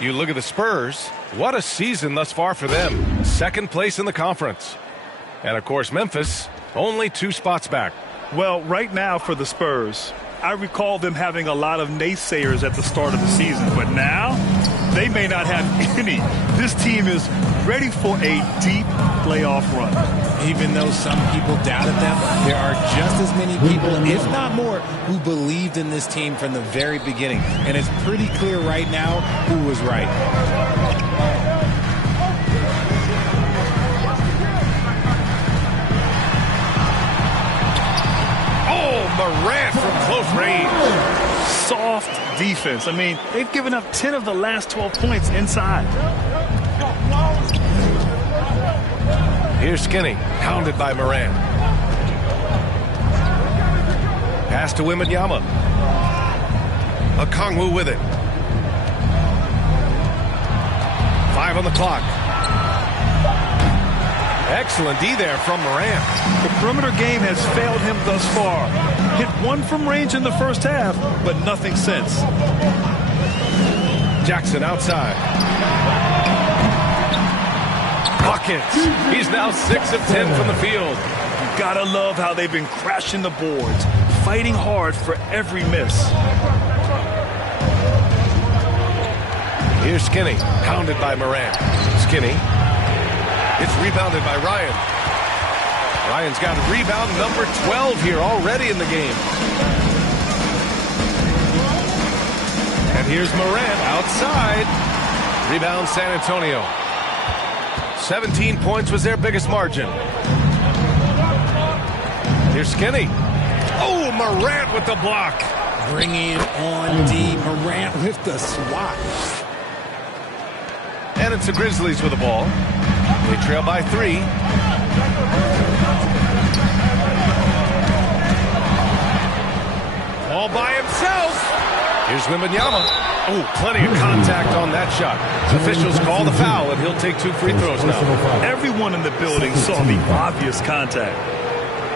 You look at the Spurs. What a season thus far for them. Second place in the conference. And, of course, Memphis, only 2 spots back. Well, right now for the Spurs, I recall them having a lot of naysayers at the start of the season. But now, they may not have any. This team is ready for a deep playoff run. Even though some people doubted them, there are just as many people, if not more, who believed in this team from the very beginning. And it's pretty clear right now who was right. Morant from close range. Soft defense. I mean, they've given up 10 of the last 12 points inside. Here's Skinny, hounded by Morant. Pass to Wembanyama. Okongwu with it. 5 on the clock. Excellent D there from Morant. The perimeter game has failed him thus far. Hit 1 from range in the first half, but nothing since. Jackson outside. Buckets. He's now 6 of 10 from the field. You gotta love how they've been crashing the boards, fighting hard for every miss. Here's Skinny, hounded by Morant. Skinny. It's rebounded by Ryan. Ryan's got rebound number 12 here already in the game. And here's Morant outside. Rebound San Antonio. 17 points was their biggest margin. Here's Skinny. Oh, Morant with the block. Bringing it on D. Morant with the swat. And it's the Grizzlies with the ball. They trail by 3. All by himself. Here's Wembanyama. Oh, plenty of contact on that shot. Officials call the foul, and he'll take 2 free throws now. Everyone in the building saw the obvious contact.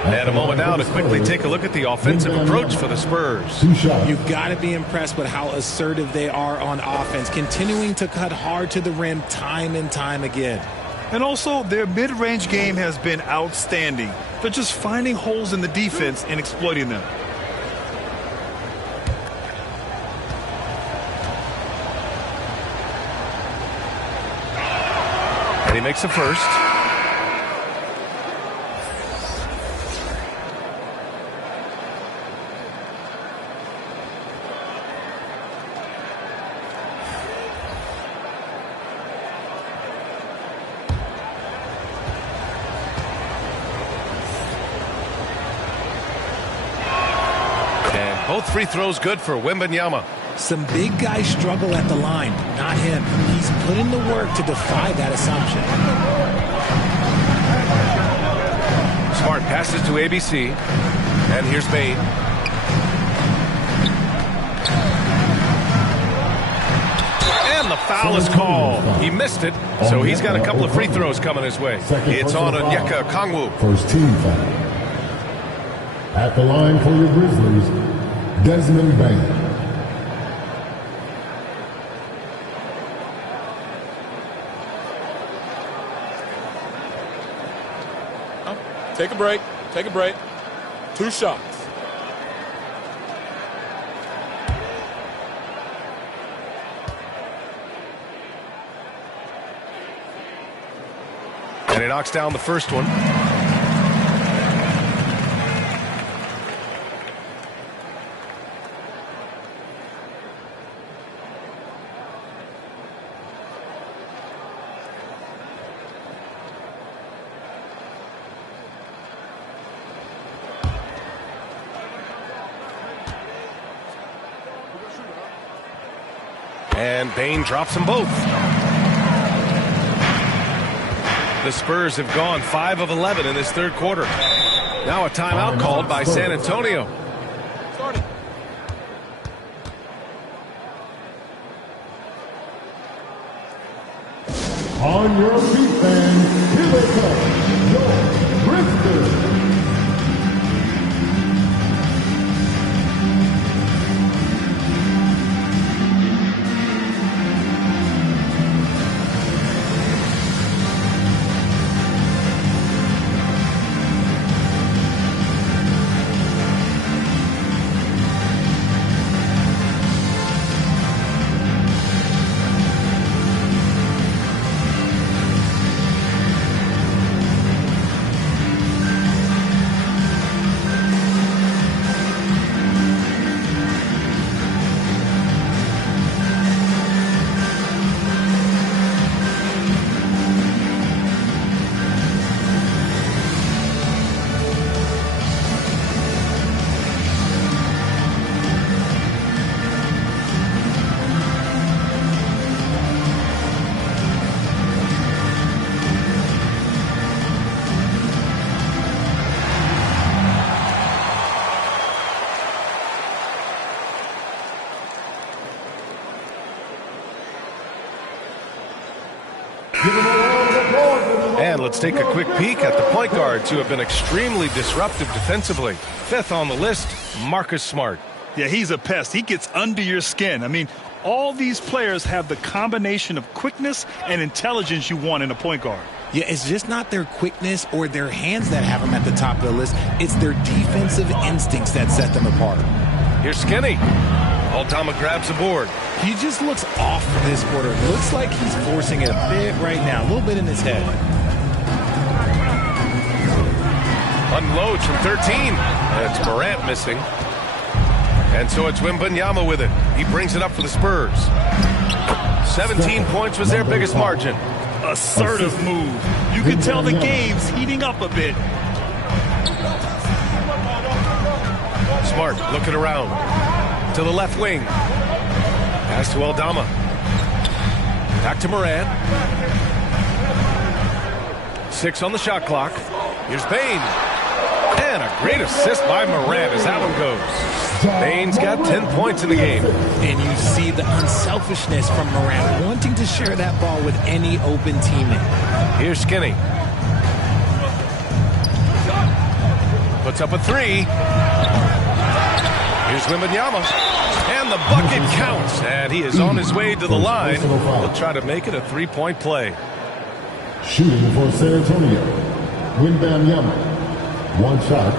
And a moment now to quickly take a look at the offensive approach for the Spurs. You've got to be impressed with how assertive they are on offense, continuing to cut hard to the rim time and time again. And also, their mid-range game has been outstanding. They're just finding holes in the defense and exploiting them. And he makes the first. Both free throws good for Wembanyama. Some big guys struggle at the line, not him. He's put in the work to defy that assumption. Smart passes to ABC. And here's Bane. And the foul is called. He missed it, so he's got a couple of free throws coming his way. It's on Onyeka Okongwu. First team foul. At the line for your Grizzlies, Desmond Bane. Take a break. Take a break. 2 shots. And he knocks down the first one. And Bane drops them both. The Spurs have gone 5 of 11 in this third quarter. Now a timeout called by San Antonio. On your feet, fans, here they come, your Grizzlies. Let's take a quick peek at the point guards who have been extremely disruptive defensively. Fifth on the list, Marcus Smart. Yeah, he's a pest. He gets under your skin. I mean, all these players have the combination of quickness and intelligence you want in a point guard. Yeah, it's just not their quickness or their hands that have them at the top of the list. It's their defensive instincts that set them apart. Here's Skinny. Aldama grabs the board. He just looks off this quarter. Looks like he's forcing it a bit right now, a little bit in his head. Unloads from 13. It's Morant missing. And so it's Wembanyama with it. He brings it up for the Spurs. 17 points was their biggest margin. Assertive move. You can tell the game's heating up a bit. Smart looking around to the left wing. Pass to Aldama. Back to Morant. 6 on the shot clock. Here's Bane. And a great assist by Morant as that one goes. Bane's got 10 points in the game. And you see the unselfishness from Morant, wanting to share that ball with any open teammate. Here's Skinny. Puts up a 3. Here's Wembanyama. And the bucket counts. And he is on his way to the line. He'll try to make it a 3-point play. Shooting for San Antonio, Wembanyama. One shot.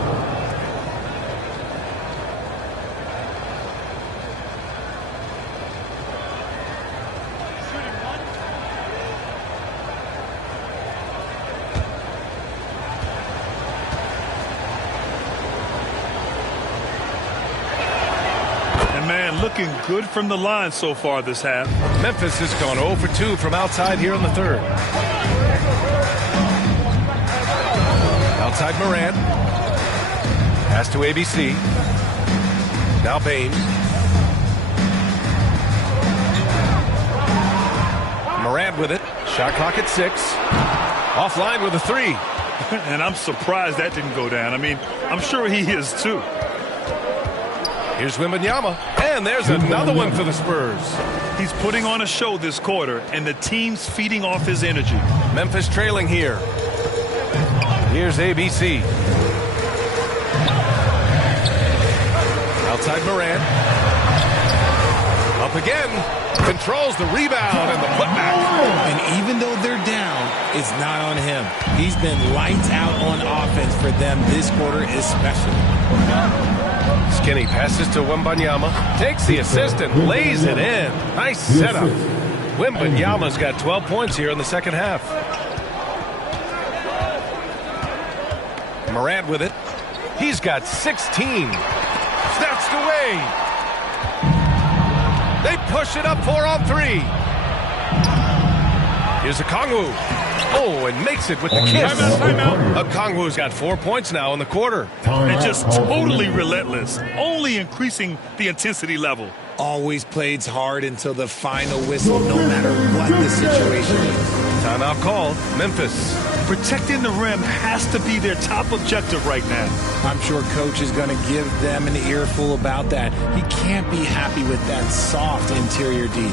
Looking good from the line so far this half. Memphis has gone 0 for 2 from outside here in the third. Outside Morant. Pass to ABC. Now Bane. Morant with it. Shot clock at 6. Offline with a 3. And I'm surprised that didn't go down. I mean, I'm sure he is too. Here's Wembanyama, and there's another one for the Spurs. He's putting on a show this quarter, and the team's feeding off his energy. Memphis trailing here. Here's ABC. Outside Morant. Up again. Controls the rebound and the putback. And even though they're down, it's not on him. He's been lights out on offense for them this quarter especially. Skinny passes to Wembanyama, takes the assist and lays it in. Nice setup. Wembanyama's got 12 points here in the second half. Morant with it. He's got 16. Snatched away. They push it up 4 on 3. Here's Okongwu. Oh, and makes it with the kiss. Okongwu's got 4 points now in the quarter. And just totally relentless, only increasing the intensity level. Always plays hard until the final whistle, no matter what the situation is. Timeout called. Memphis. Protecting the rim has to be their top objective right now. I'm sure coach is going to give them an earful about that. He can't be happy with that soft interior D.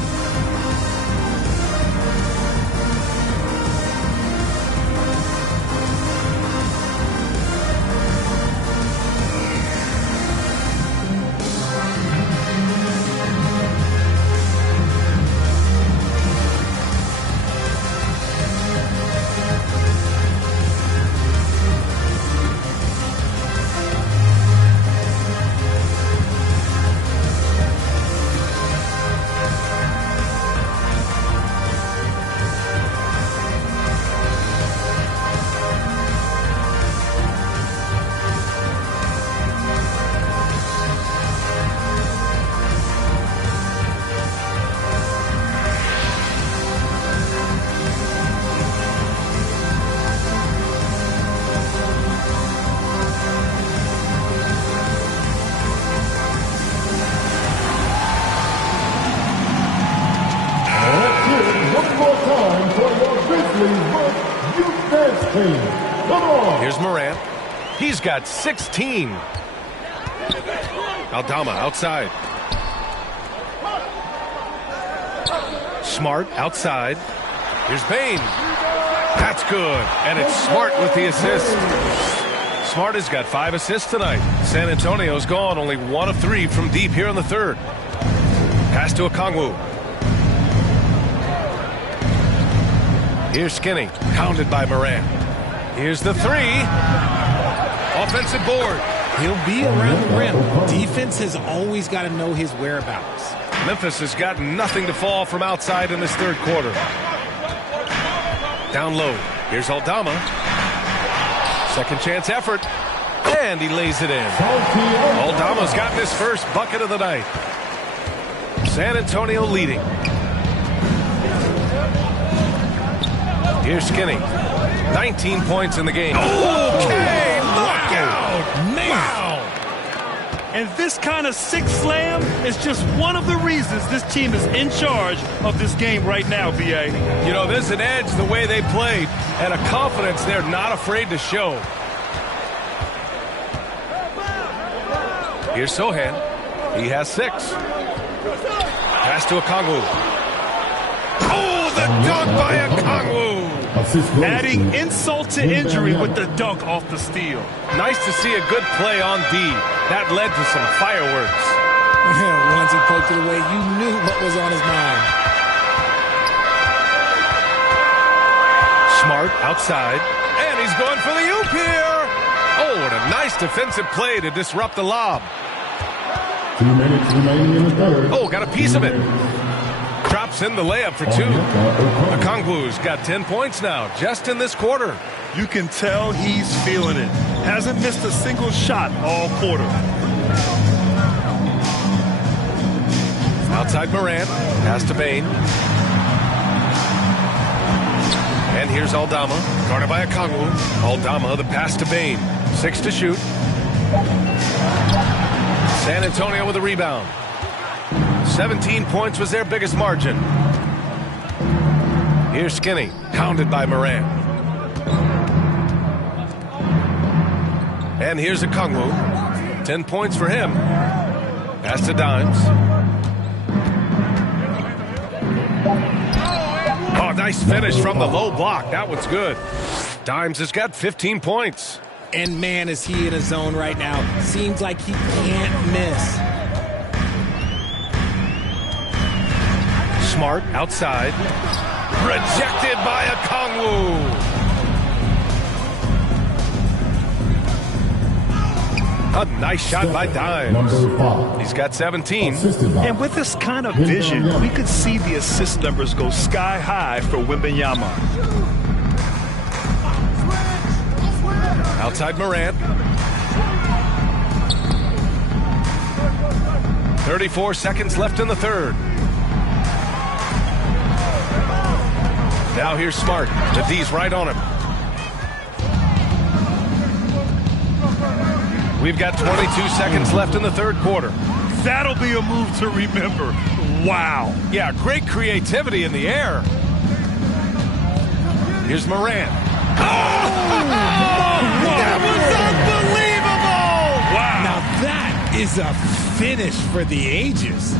Here's Morant. He's got 16. Aldama outside. Smart outside. Here's Bane. That's good, and it's Smart with the assist. Smart has got 5 assists tonight. San Antonio's gone only 1 of 3 from deep here in the third. Pass to Okongwu. Here's Skinny, pounded by Morant. Here's the 3. Offensive board. He'll be around the rim. Defense has always got to know his whereabouts. Memphis has got nothing to fall from outside in this third quarter. Down low. Here's Aldama. Second chance effort. And he lays it in. Aldama's gotten his first bucket of the night. San Antonio leading. Here's Skinny. 19 points in the game. Okay, look out! Wow. And this kind of sick slam is just one of the reasons this team is in charge of this game right now, B.A. You know, there's an edge the way they played and a confidence they're not afraid to show. Here's Sohan. He has 6. Pass to Okongwu. Oh, the dunk by Okongwu! Adding insult to injury with the dunk off the steal. Nice to see a good play on D. That led to some fireworks. Once he poked it away, you knew what was on his mind. Smart outside. And he's going for the oop here. Oh, what a nice defensive play to disrupt the lob. 2 minutes remaining in the third. Oh, got a piece of it. Drops in the layup for 2. Okongwu's got 10 points now, just in this quarter. You can tell he's feeling it. Hasn't missed a single shot all quarter. Outside Morant. Pass to Bane. And here's Aldama. Guarded by Okongwu. Aldama, the pass to Bane. 6 to shoot. San Antonio with a rebound. 17 points was their biggest margin. Here's Skinny, pounded by Morant. And here's Okongwu. 10 points for him. Pass to Dimes. Oh, nice finish from the low block. That one's good. Dimes has got 15 points. And man, is he in a zone right now. Seems like he can't miss. Smart outside. Rejected by Okongwu. A nice shot by Dimes. He's got 17. And with this kind of vision, we could see the assist numbers go sky high for Wembanyama. Outside Morant. 34 seconds left in the third. Now here's Smart. The D's right on him. We've got 22 seconds left in the third quarter. That'll be a move to remember. Wow. Yeah, great creativity in the air. Here's Morant. That was unbelievable! Wow. Now that is a finish for the ages.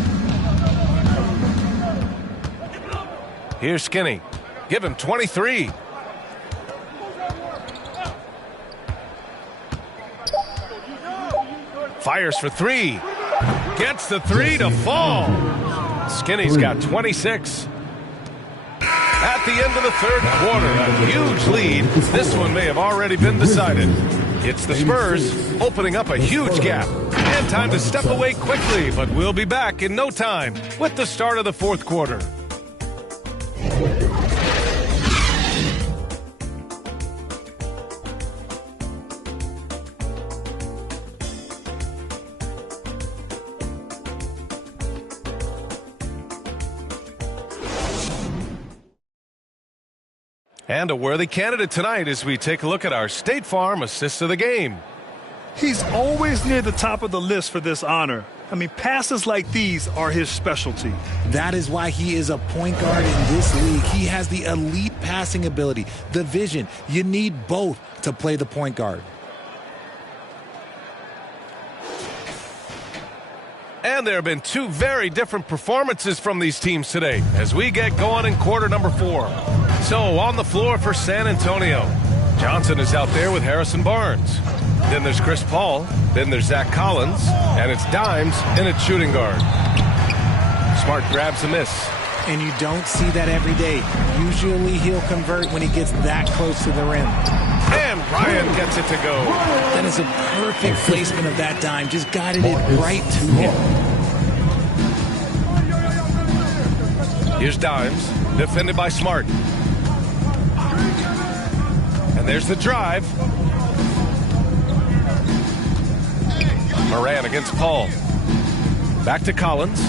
Here's Skinny. Give him 23. Fires for 3. Gets the 3 to fall. Skinny's got 26. At the end of the third quarter, a huge lead. This one may have already been decided. It's the Spurs opening up a huge gap. And time to step away quickly, but we'll be back in no time with the start of the fourth quarter. And a worthy candidate tonight as we take a look at our State Farm Assist of the Game. He's always near the top of the list for this honor. I mean, passes like these are his specialty. That is why he is a point guard in this league. He has the elite passing ability, the vision. You need both to play the point guard. And there have been 2 very different performances from these teams today as we get going in quarter number 4. So on the floor for San Antonio, Johnson is out there with Harrison Barnes. Then there's Chris Paul. Then there's Zach Collins. And it's Dimes in at shooting guard. Smart grabs a miss. And you don't see that every day. Usually he'll convert when he gets that close to the rim. And Ryan gets it to go. That is a perfect placement of that dime. Just guided it right to him. Here's Dimes, defended by Smart. And there's the drive. Moran against Paul. Back to Collins.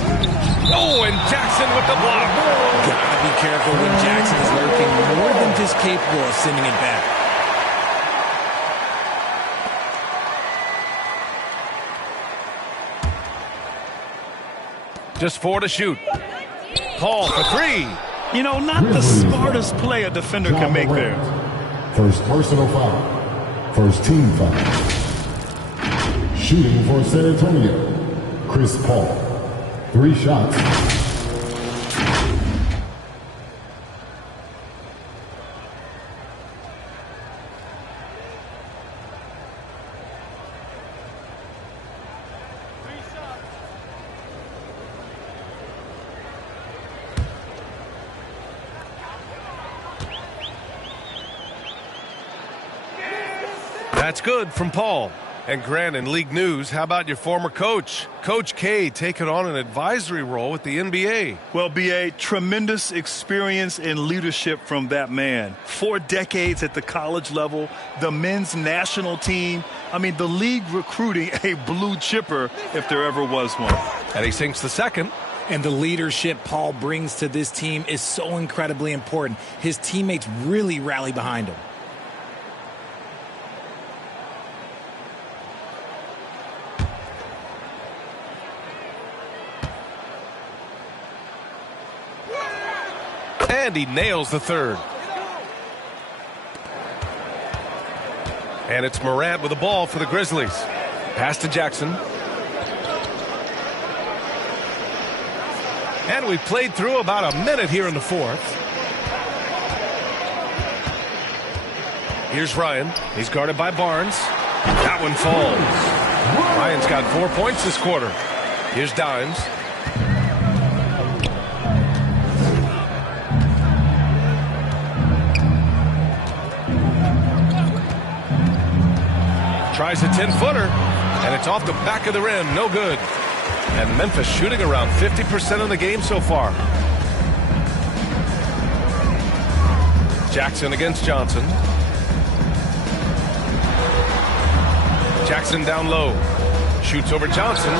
Oh, and Jackson with the block. Gotta be careful when Jackson is lurking, more than just capable of sending it back. Just 4 to shoot. Paul for 3. You know, not the smartest play a defender can make there. First personal foul. First team foul. Shooting for San Antonio, Chris Paul. 3 shots. That's good from Paul. And Grant, in league news, how about your former coach? Coach K taking on an advisory role with the NBA. Well, B.A., tremendous experience and leadership from that man. 4 decades at the college level, the men's national team. I mean, the league recruiting a blue chipper if there ever was one. And he sinks the second. And the leadership Paul brings to this team is so incredibly important. His teammates really rally behind him. And he nails the third. And it's Morant with the ball for the Grizzlies. Pass to Jackson. And we've played through about a minute here in the fourth. Here's Ryan. He's guarded by Barnes. That one falls. Ryan's got 4 points this quarter. Here's Dimes. Tries a 10-footer, and it's off the back of the rim. No good. And Memphis shooting around 50% of the game so far. Jackson against Johnson. Jackson down low. Shoots over Johnson.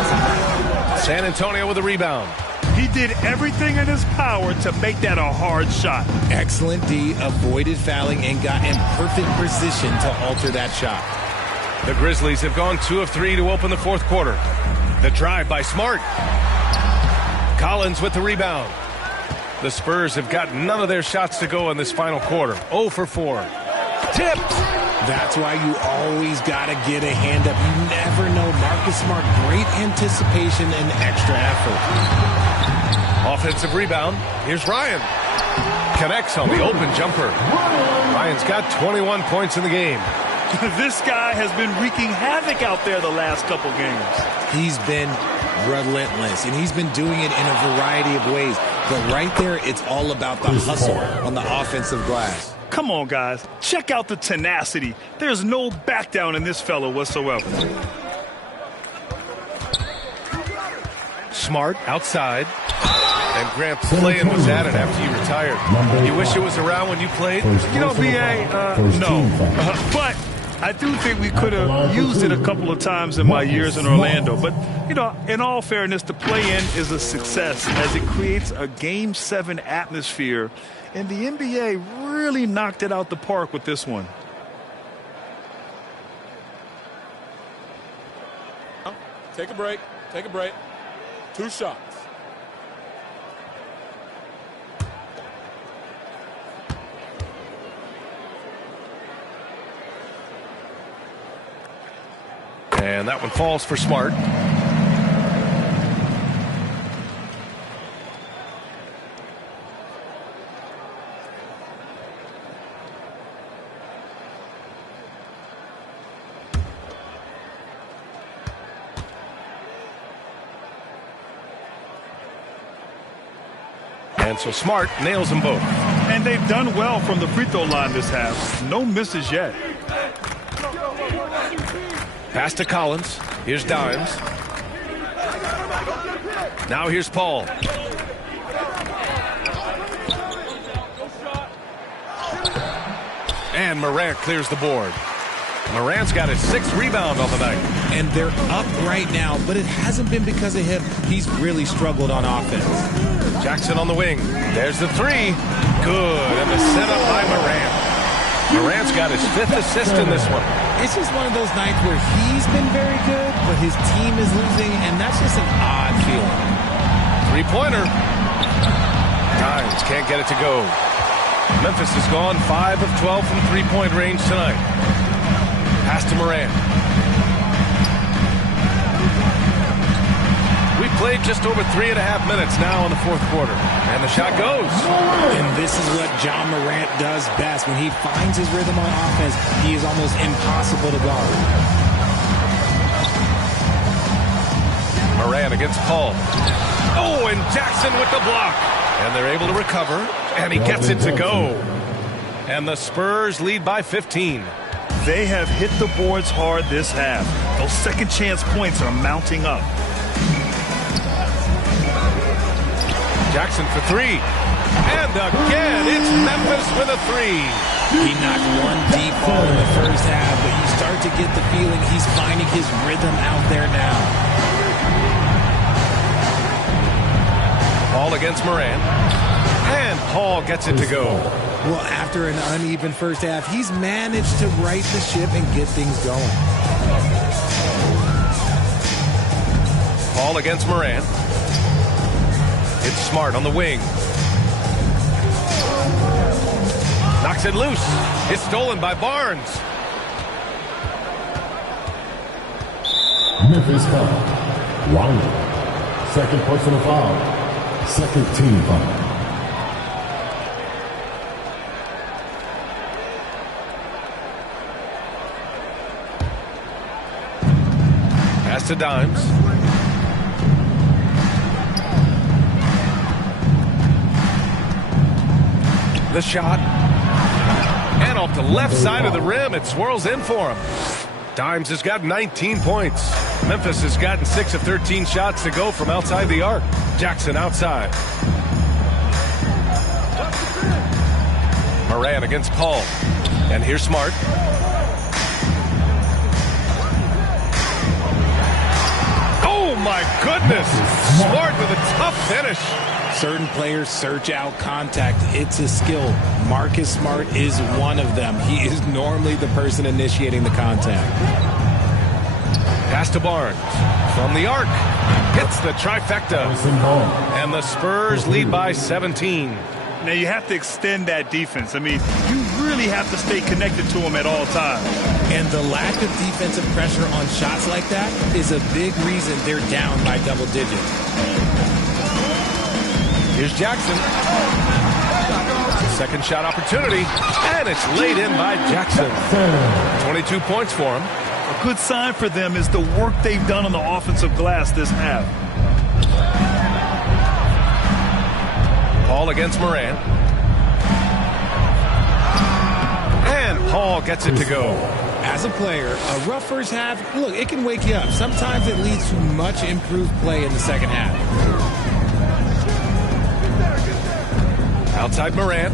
San Antonio with a rebound. He did everything in his power to make that a hard shot. Excellent D, avoided fouling and got in perfect position to alter that shot. The Grizzlies have gone 2 of 3 to open the fourth quarter. The drive by Smart. Collins with the rebound. The Spurs have got none of their shots to go in this final quarter. 0 for 4. Tipped. That's why you always got to get a hand up. You never know. Marcus Smart, great anticipation and extra effort. Offensive rebound. Here's Ryan. Connects on the open jumper. Ryan's got 21 points in the game. This guy has been wreaking havoc out there the last couple games. He's been relentless, and he's been doing it in a variety of ways. But right there, it's all about the hustle on the offensive glass. Come on, guys. Check out the tenacity. There's no back down in this fella whatsoever. Smart outside. And Grant playing was at it after you retired. You wish it was around when you played? You know, B.A., no. But I do think we could have used it a couple of times in my years in Orlando. But, you know, in all fairness, the play-in is a success as it creates a Game 7 atmosphere. And the NBA really knocked it out the park with this one. Take a break. Take a break. 2 shots. And that one falls for Smart. And so Smart nails them both. And they've done well from the free throw line this half. No misses yet. Pass to Collins. Here's Dimes. Now here's Paul. And Morant clears the board. Morant's got his 6th rebound on the night. And they're up right now, but it hasn't been because of him. He's really struggled on offense. Jackson on the wing. There's the 3. Good. And the setup by Morant. Morant's got his 5th assist in this one. It's just one of those nights where he's been very good, but his team is losing, and that's just an odd feeling. 3-pointer. Dimes can't get it to go. Memphis has gone 5 of 12 from 3-point range tonight. Pass to Morant. We've played just over 3.5 minutes now in the 4th quarter. And the shot goes. And this is what John Morant does best. When he finds his rhythm on offense, he is almost impossible to guard. Morant against Paul. Oh, and Jackson with the block. And they're able to recover. And he gets it to go. And the Spurs lead by 15. They have hit the boards hard this half. Those second chance points are mounting up. Jackson for 3. And again, it's Memphis with a 3. He knocked one deep ball in the first half, but you start to get the feeling he's finding his rhythm out there now. Paul against Morant. And Paul gets it to go. Well, after an uneven first half, he's managed to right the ship and get things going. Paul against Morant. It's Smart on the wing. Knocks it loose. It's stolen by Barnes. Memphis foul. Wilder. 2nd personal foul. 2nd team foul. Pass to Dimes. The shot. And off the left side of the rim, it swirls in for him. Dimes has got 19 points. Memphis has gotten 6 of 13 shots to go from outside the arc. Jackson outside. Morant against Paul. And here's Smart. Oh, my goodness. Smart with a tough finish. Certain players search out contact. It's a skill. Marcus Smart is one of them. He is normally the person initiating the contact. Pass to Barnes. From the arc. Hits the trifecta. And the Spurs lead by 17. Now you have to extend that defense. I mean, you really have to stay connected to him at all times. And the lack of defensive pressure on shots like that is a big reason they're down by double digits. Here's Jackson. 2nd shot opportunity. And it's laid in by Jackson. 22 points for him. A good sign for them is the work they've done on the offensive glass this half. Paul against Morant. And Paul gets it to go. As a player, a rough first half, look, it can wake you up. Sometimes it leads to much improved play in the second half. Outside Morant.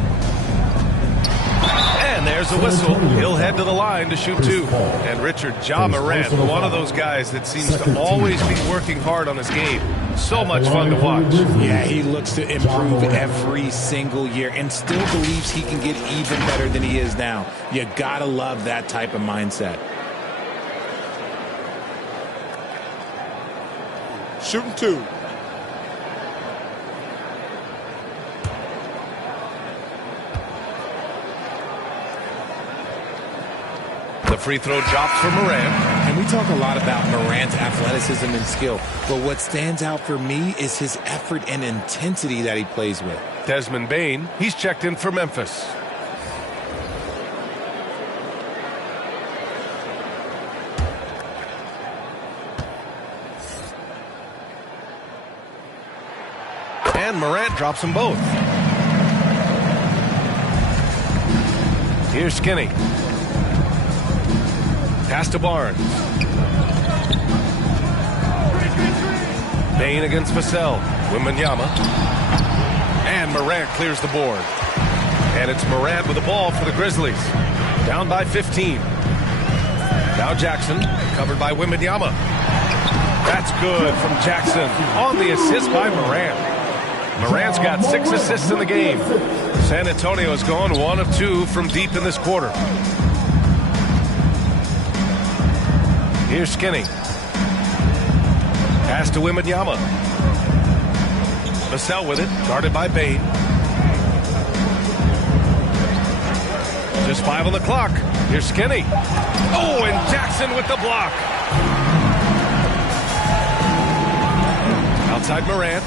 And there's a whistle. He'll head to the line to shoot 2. And Richard, Ja Morant, one of those guys that seems to always be working hard on his game. So much fun to watch. Yeah, he looks to improve every single year and still believes he can get even better than he is now. You gotta love that type of mindset. Shooting 2. The free throw drops for Morant. And we talk a lot about Morant's athleticism and skill, but what stands out for me is his effort and intensity that he plays with. Desmond Bane, he's checked in for Memphis. and Morant drops them both. Here's Skinny. Pass to Barnes. Bain against Vassell. Wembanyama. And Morant clears the board. And it's Morant with the ball for the Grizzlies. Down by 15. Now Jackson, covered by Wembanyama. That's good from Jackson on the assist by Morant. Morant's got 6 assists in the game. San Antonio's gone 1 of 2 from deep in this quarter. Here's Skinny. Pass to Wembanyama. Vassell with it, guarded by Bain. Just 5 on the clock. Here's Skinny. Oh, and Jackson with the block. Outside Morant.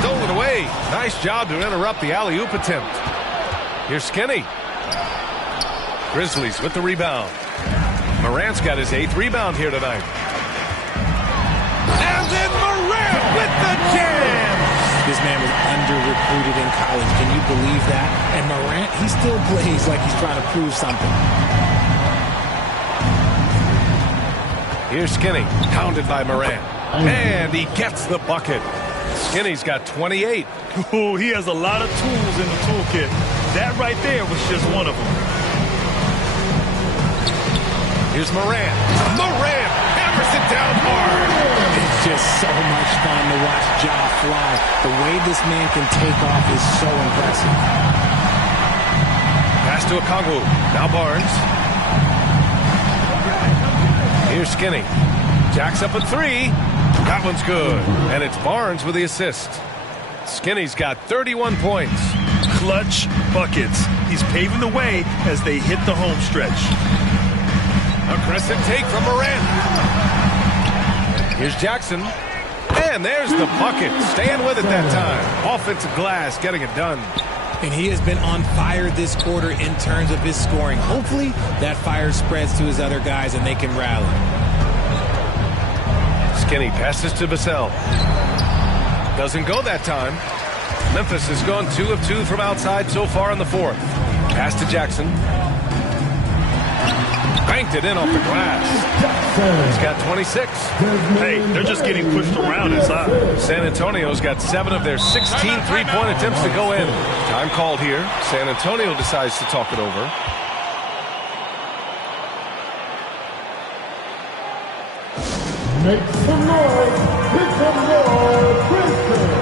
Stolen away. Nice job to interrupt the alley-oop attempt. Here's Skinny. Grizzlies with the rebound. Morant's got his 8th rebound here tonight. And then Morant with the jam. This man was under-recruited in college. Can you believe that? And Morant, he still plays like he's trying to prove something. Here's Skinny, pounded by Morant. And he gets the bucket. Skinny's got 28. Ooh, he has a lot of tools in the toolkit. That right there was just one of them. Here's Morant. Morant hammers it down hard. It's just so much fun to watch Ja fly. The way this man can take off is so impressive. Pass to Okongwu. Now Barnes. Here's Skinny. Jacks up at 3. That one's good. And it's Barnes with the assist. Skinny's got 31 points. Clutch buckets. He's paving the way as they hit the home stretch. A crescent take from Morant. Here's Jackson. And there's the bucket. Staying with it that time. Offensive glass getting it done. And he has been on fire this quarter in terms of his scoring. Hopefully that fire spreads to his other guys and they can rally. Skinny passes to Vassell. Doesn't go that time. Memphis has gone 2 of 2 from outside so far in the 4th. Pass to Jackson. Banked it in off the glass. He's got 26. Hey, they're just getting pushed around inside. San Antonio's got 7 of their 16 three-point attempts to go in. Time called here. San Antonio decides to talk it over. Make some noise. Make some noise. Princeton.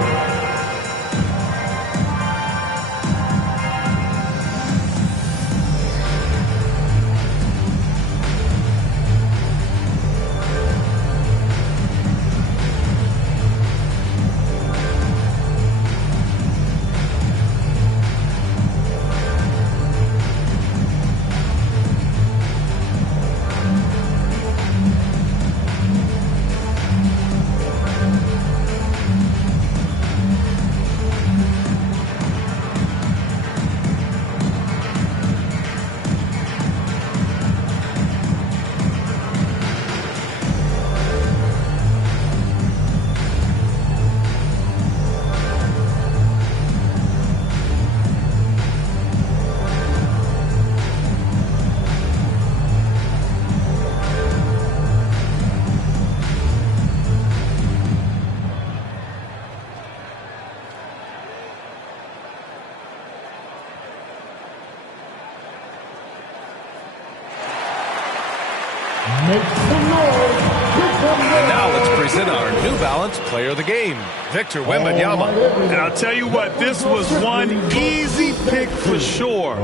And now let's present our New Balance Player of the Game, Victor Wembanyama. And I'll tell you what, this was one easy pick for sure.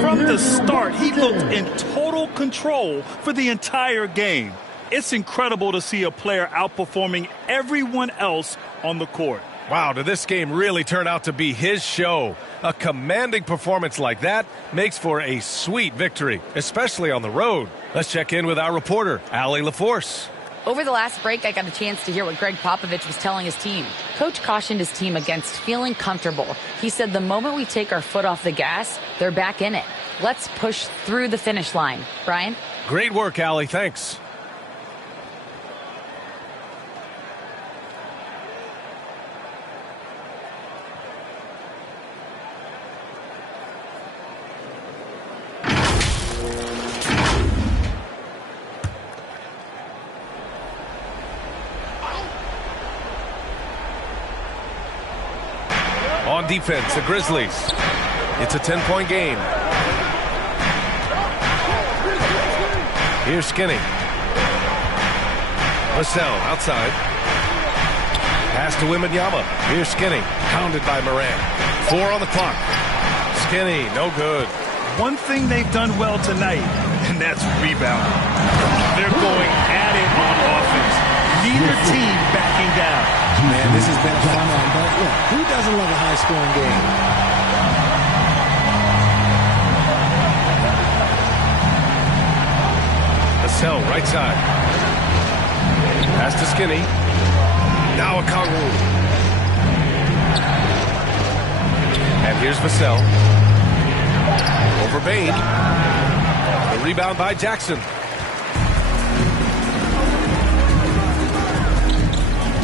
From the start, he looked in total control for the entire game. It's incredible to see a player outperforming everyone else on the court. Wow, did this game really turn out to be his show? A commanding performance like that makes for a sweet victory, especially on the road. Let's check in with our reporter, Allie LaForce. Over the last break, I got a chance to hear what Greg Popovich was telling his team. Coach cautioned his team against feeling comfortable. He said the moment we take our foot off the gas, they're back in it. Let's push through the finish line. Brian? Great work, Allie. Thanks. On defense, the Grizzlies. It's a 10-point game. Here's Skinny. Vassell outside. Pass to Wembanyama. Here's Skinny. Pounded by Morant. 4 on the clock. Skinny, no good. One thing they've done well tonight, and that's rebounding. They're going at it on offense. Neither team backing down. Man, this has been a fun one, but look, who doesn't love a high-scoring game? Vassell, right side. Pass to Skinny. Now Okongwu. And here's Vassell. Over Bane. The rebound by Jackson.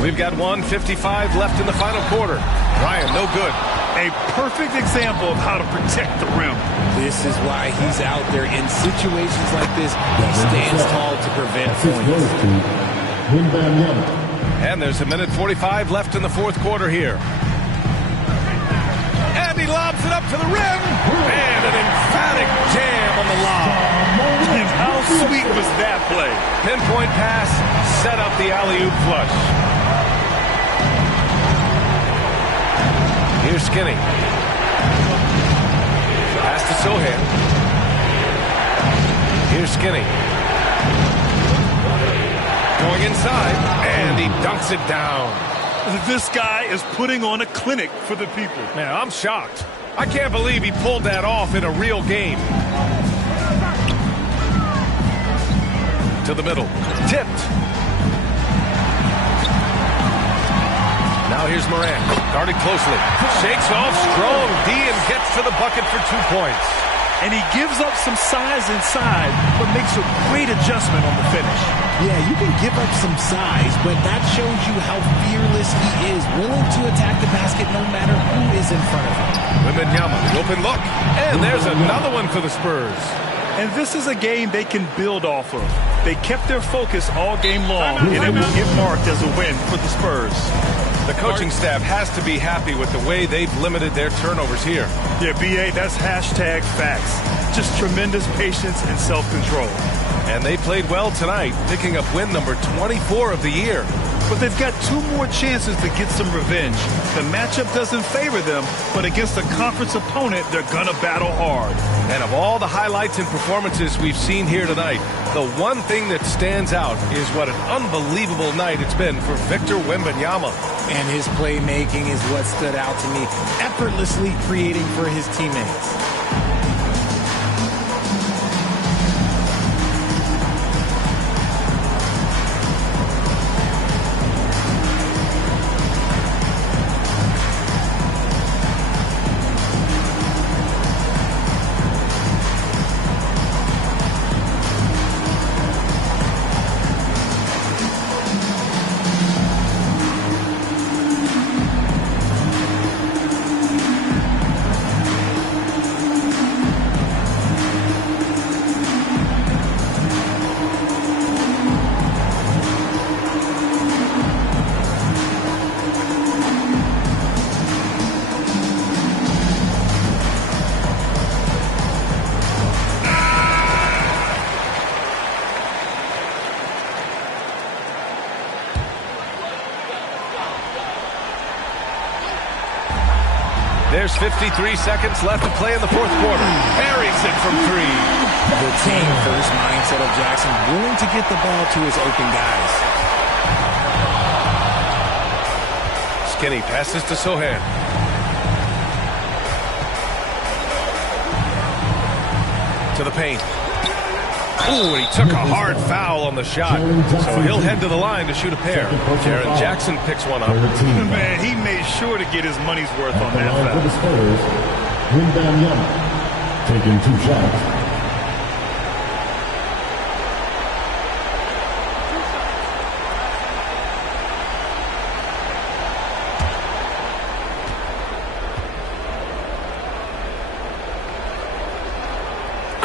We've got 1:55 left in the final quarter. Ryan, no good. A perfect example of how to protect the rim. This is why he's out there in situations like this. He stands tall to prevent points. And there's 1:45 left in the fourth quarter here. And he lobs it up to the rim. And an emphatic jam on the lob. And how sweet was that play? Pinpoint pass, set up the alley-oop flush. Here's Skinny. Pass to Sochan. Here's Skinny. Going inside, and he dunks it down. This guy is putting on a clinic for the people. Man, I'm shocked. I can't believe he pulled that off in a real game. To the middle. Tipped. Now here's Morant. Guarded closely. Shakes off strong D and gets to the bucket for 2 points. And he gives up some size inside, but makes a great adjustment on the finish. Yeah, you can give up some size, but that shows you how fearless he is, willing to attack the basket no matter who is in front of him. Wembanyama, the open look. And there's another one for the Spurs. And this is a game they can build off of. They kept their focus all game long, and it will get marked as a win for the Spurs. The coaching staff has to be happy with the way they've limited their turnovers here. Yeah, B.A., that's hashtag facts. Just tremendous patience and self-control. And they played well tonight, picking up win number 24 of the year. But they've got 2 more chances to get some revenge. The matchup doesn't favor them, but against a conference opponent, they're going to battle hard. And of all the highlights and performances we've seen here tonight, the one thing that stands out is what an unbelievable night it's been for Victor Wembanyama. And his playmaking is what stood out to me, effortlessly creating for his teammates. There's 53 seconds left to play in the fourth quarter. Buries it from 3. The team-first mindset of Jackson, willing to get the ball to his open guys. Skinny passes to Sochan. To the paint. Ooh, and he took a hard foul on the shot. So he'll head to the line to shoot a pair. Jaren Jackson picks one up. Man, he made sure to get his money's worth on that foul. For the Spurs, Wembanyama taking 2 shots.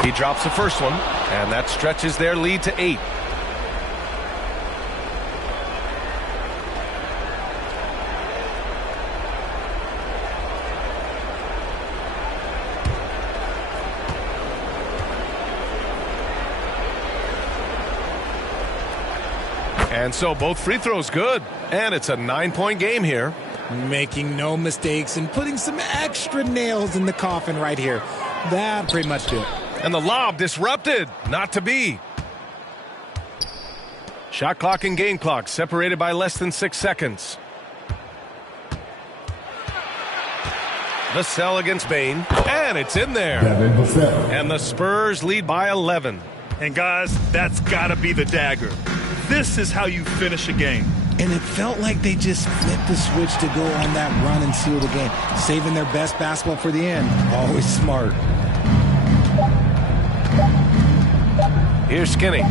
He He drops the first one, and that stretches their lead to 8. And so both free throws good, and it's a 9-point game here. Making no mistakes and putting some extra nails in the coffin right here. That pretty much did it. And the lob disrupted. Not to be. Shot clock and game clock separated by less than 6 seconds. Vassell against Bane, and it's in there. And the Spurs lead by 11. And guys, that's got to be the dagger. This is how you finish a game. And it felt like they just flipped the switch to go on that run and seal the game, saving their best basketball for the end. Always smart. Here's Skinny.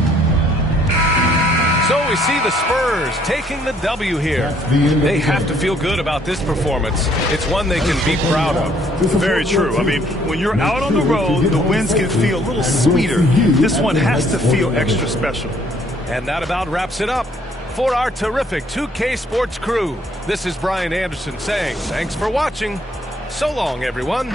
So we see the Spurs taking the W here. They have to feel good about this performance. It's one they can be proud of. Very true. I mean, when you're out on the road, the wins can feel a little sweeter. This one has to feel extra special. And that about wraps it up. For our terrific 2K Sports crew, this is Brian Anderson saying thanks for watching. So long, everyone.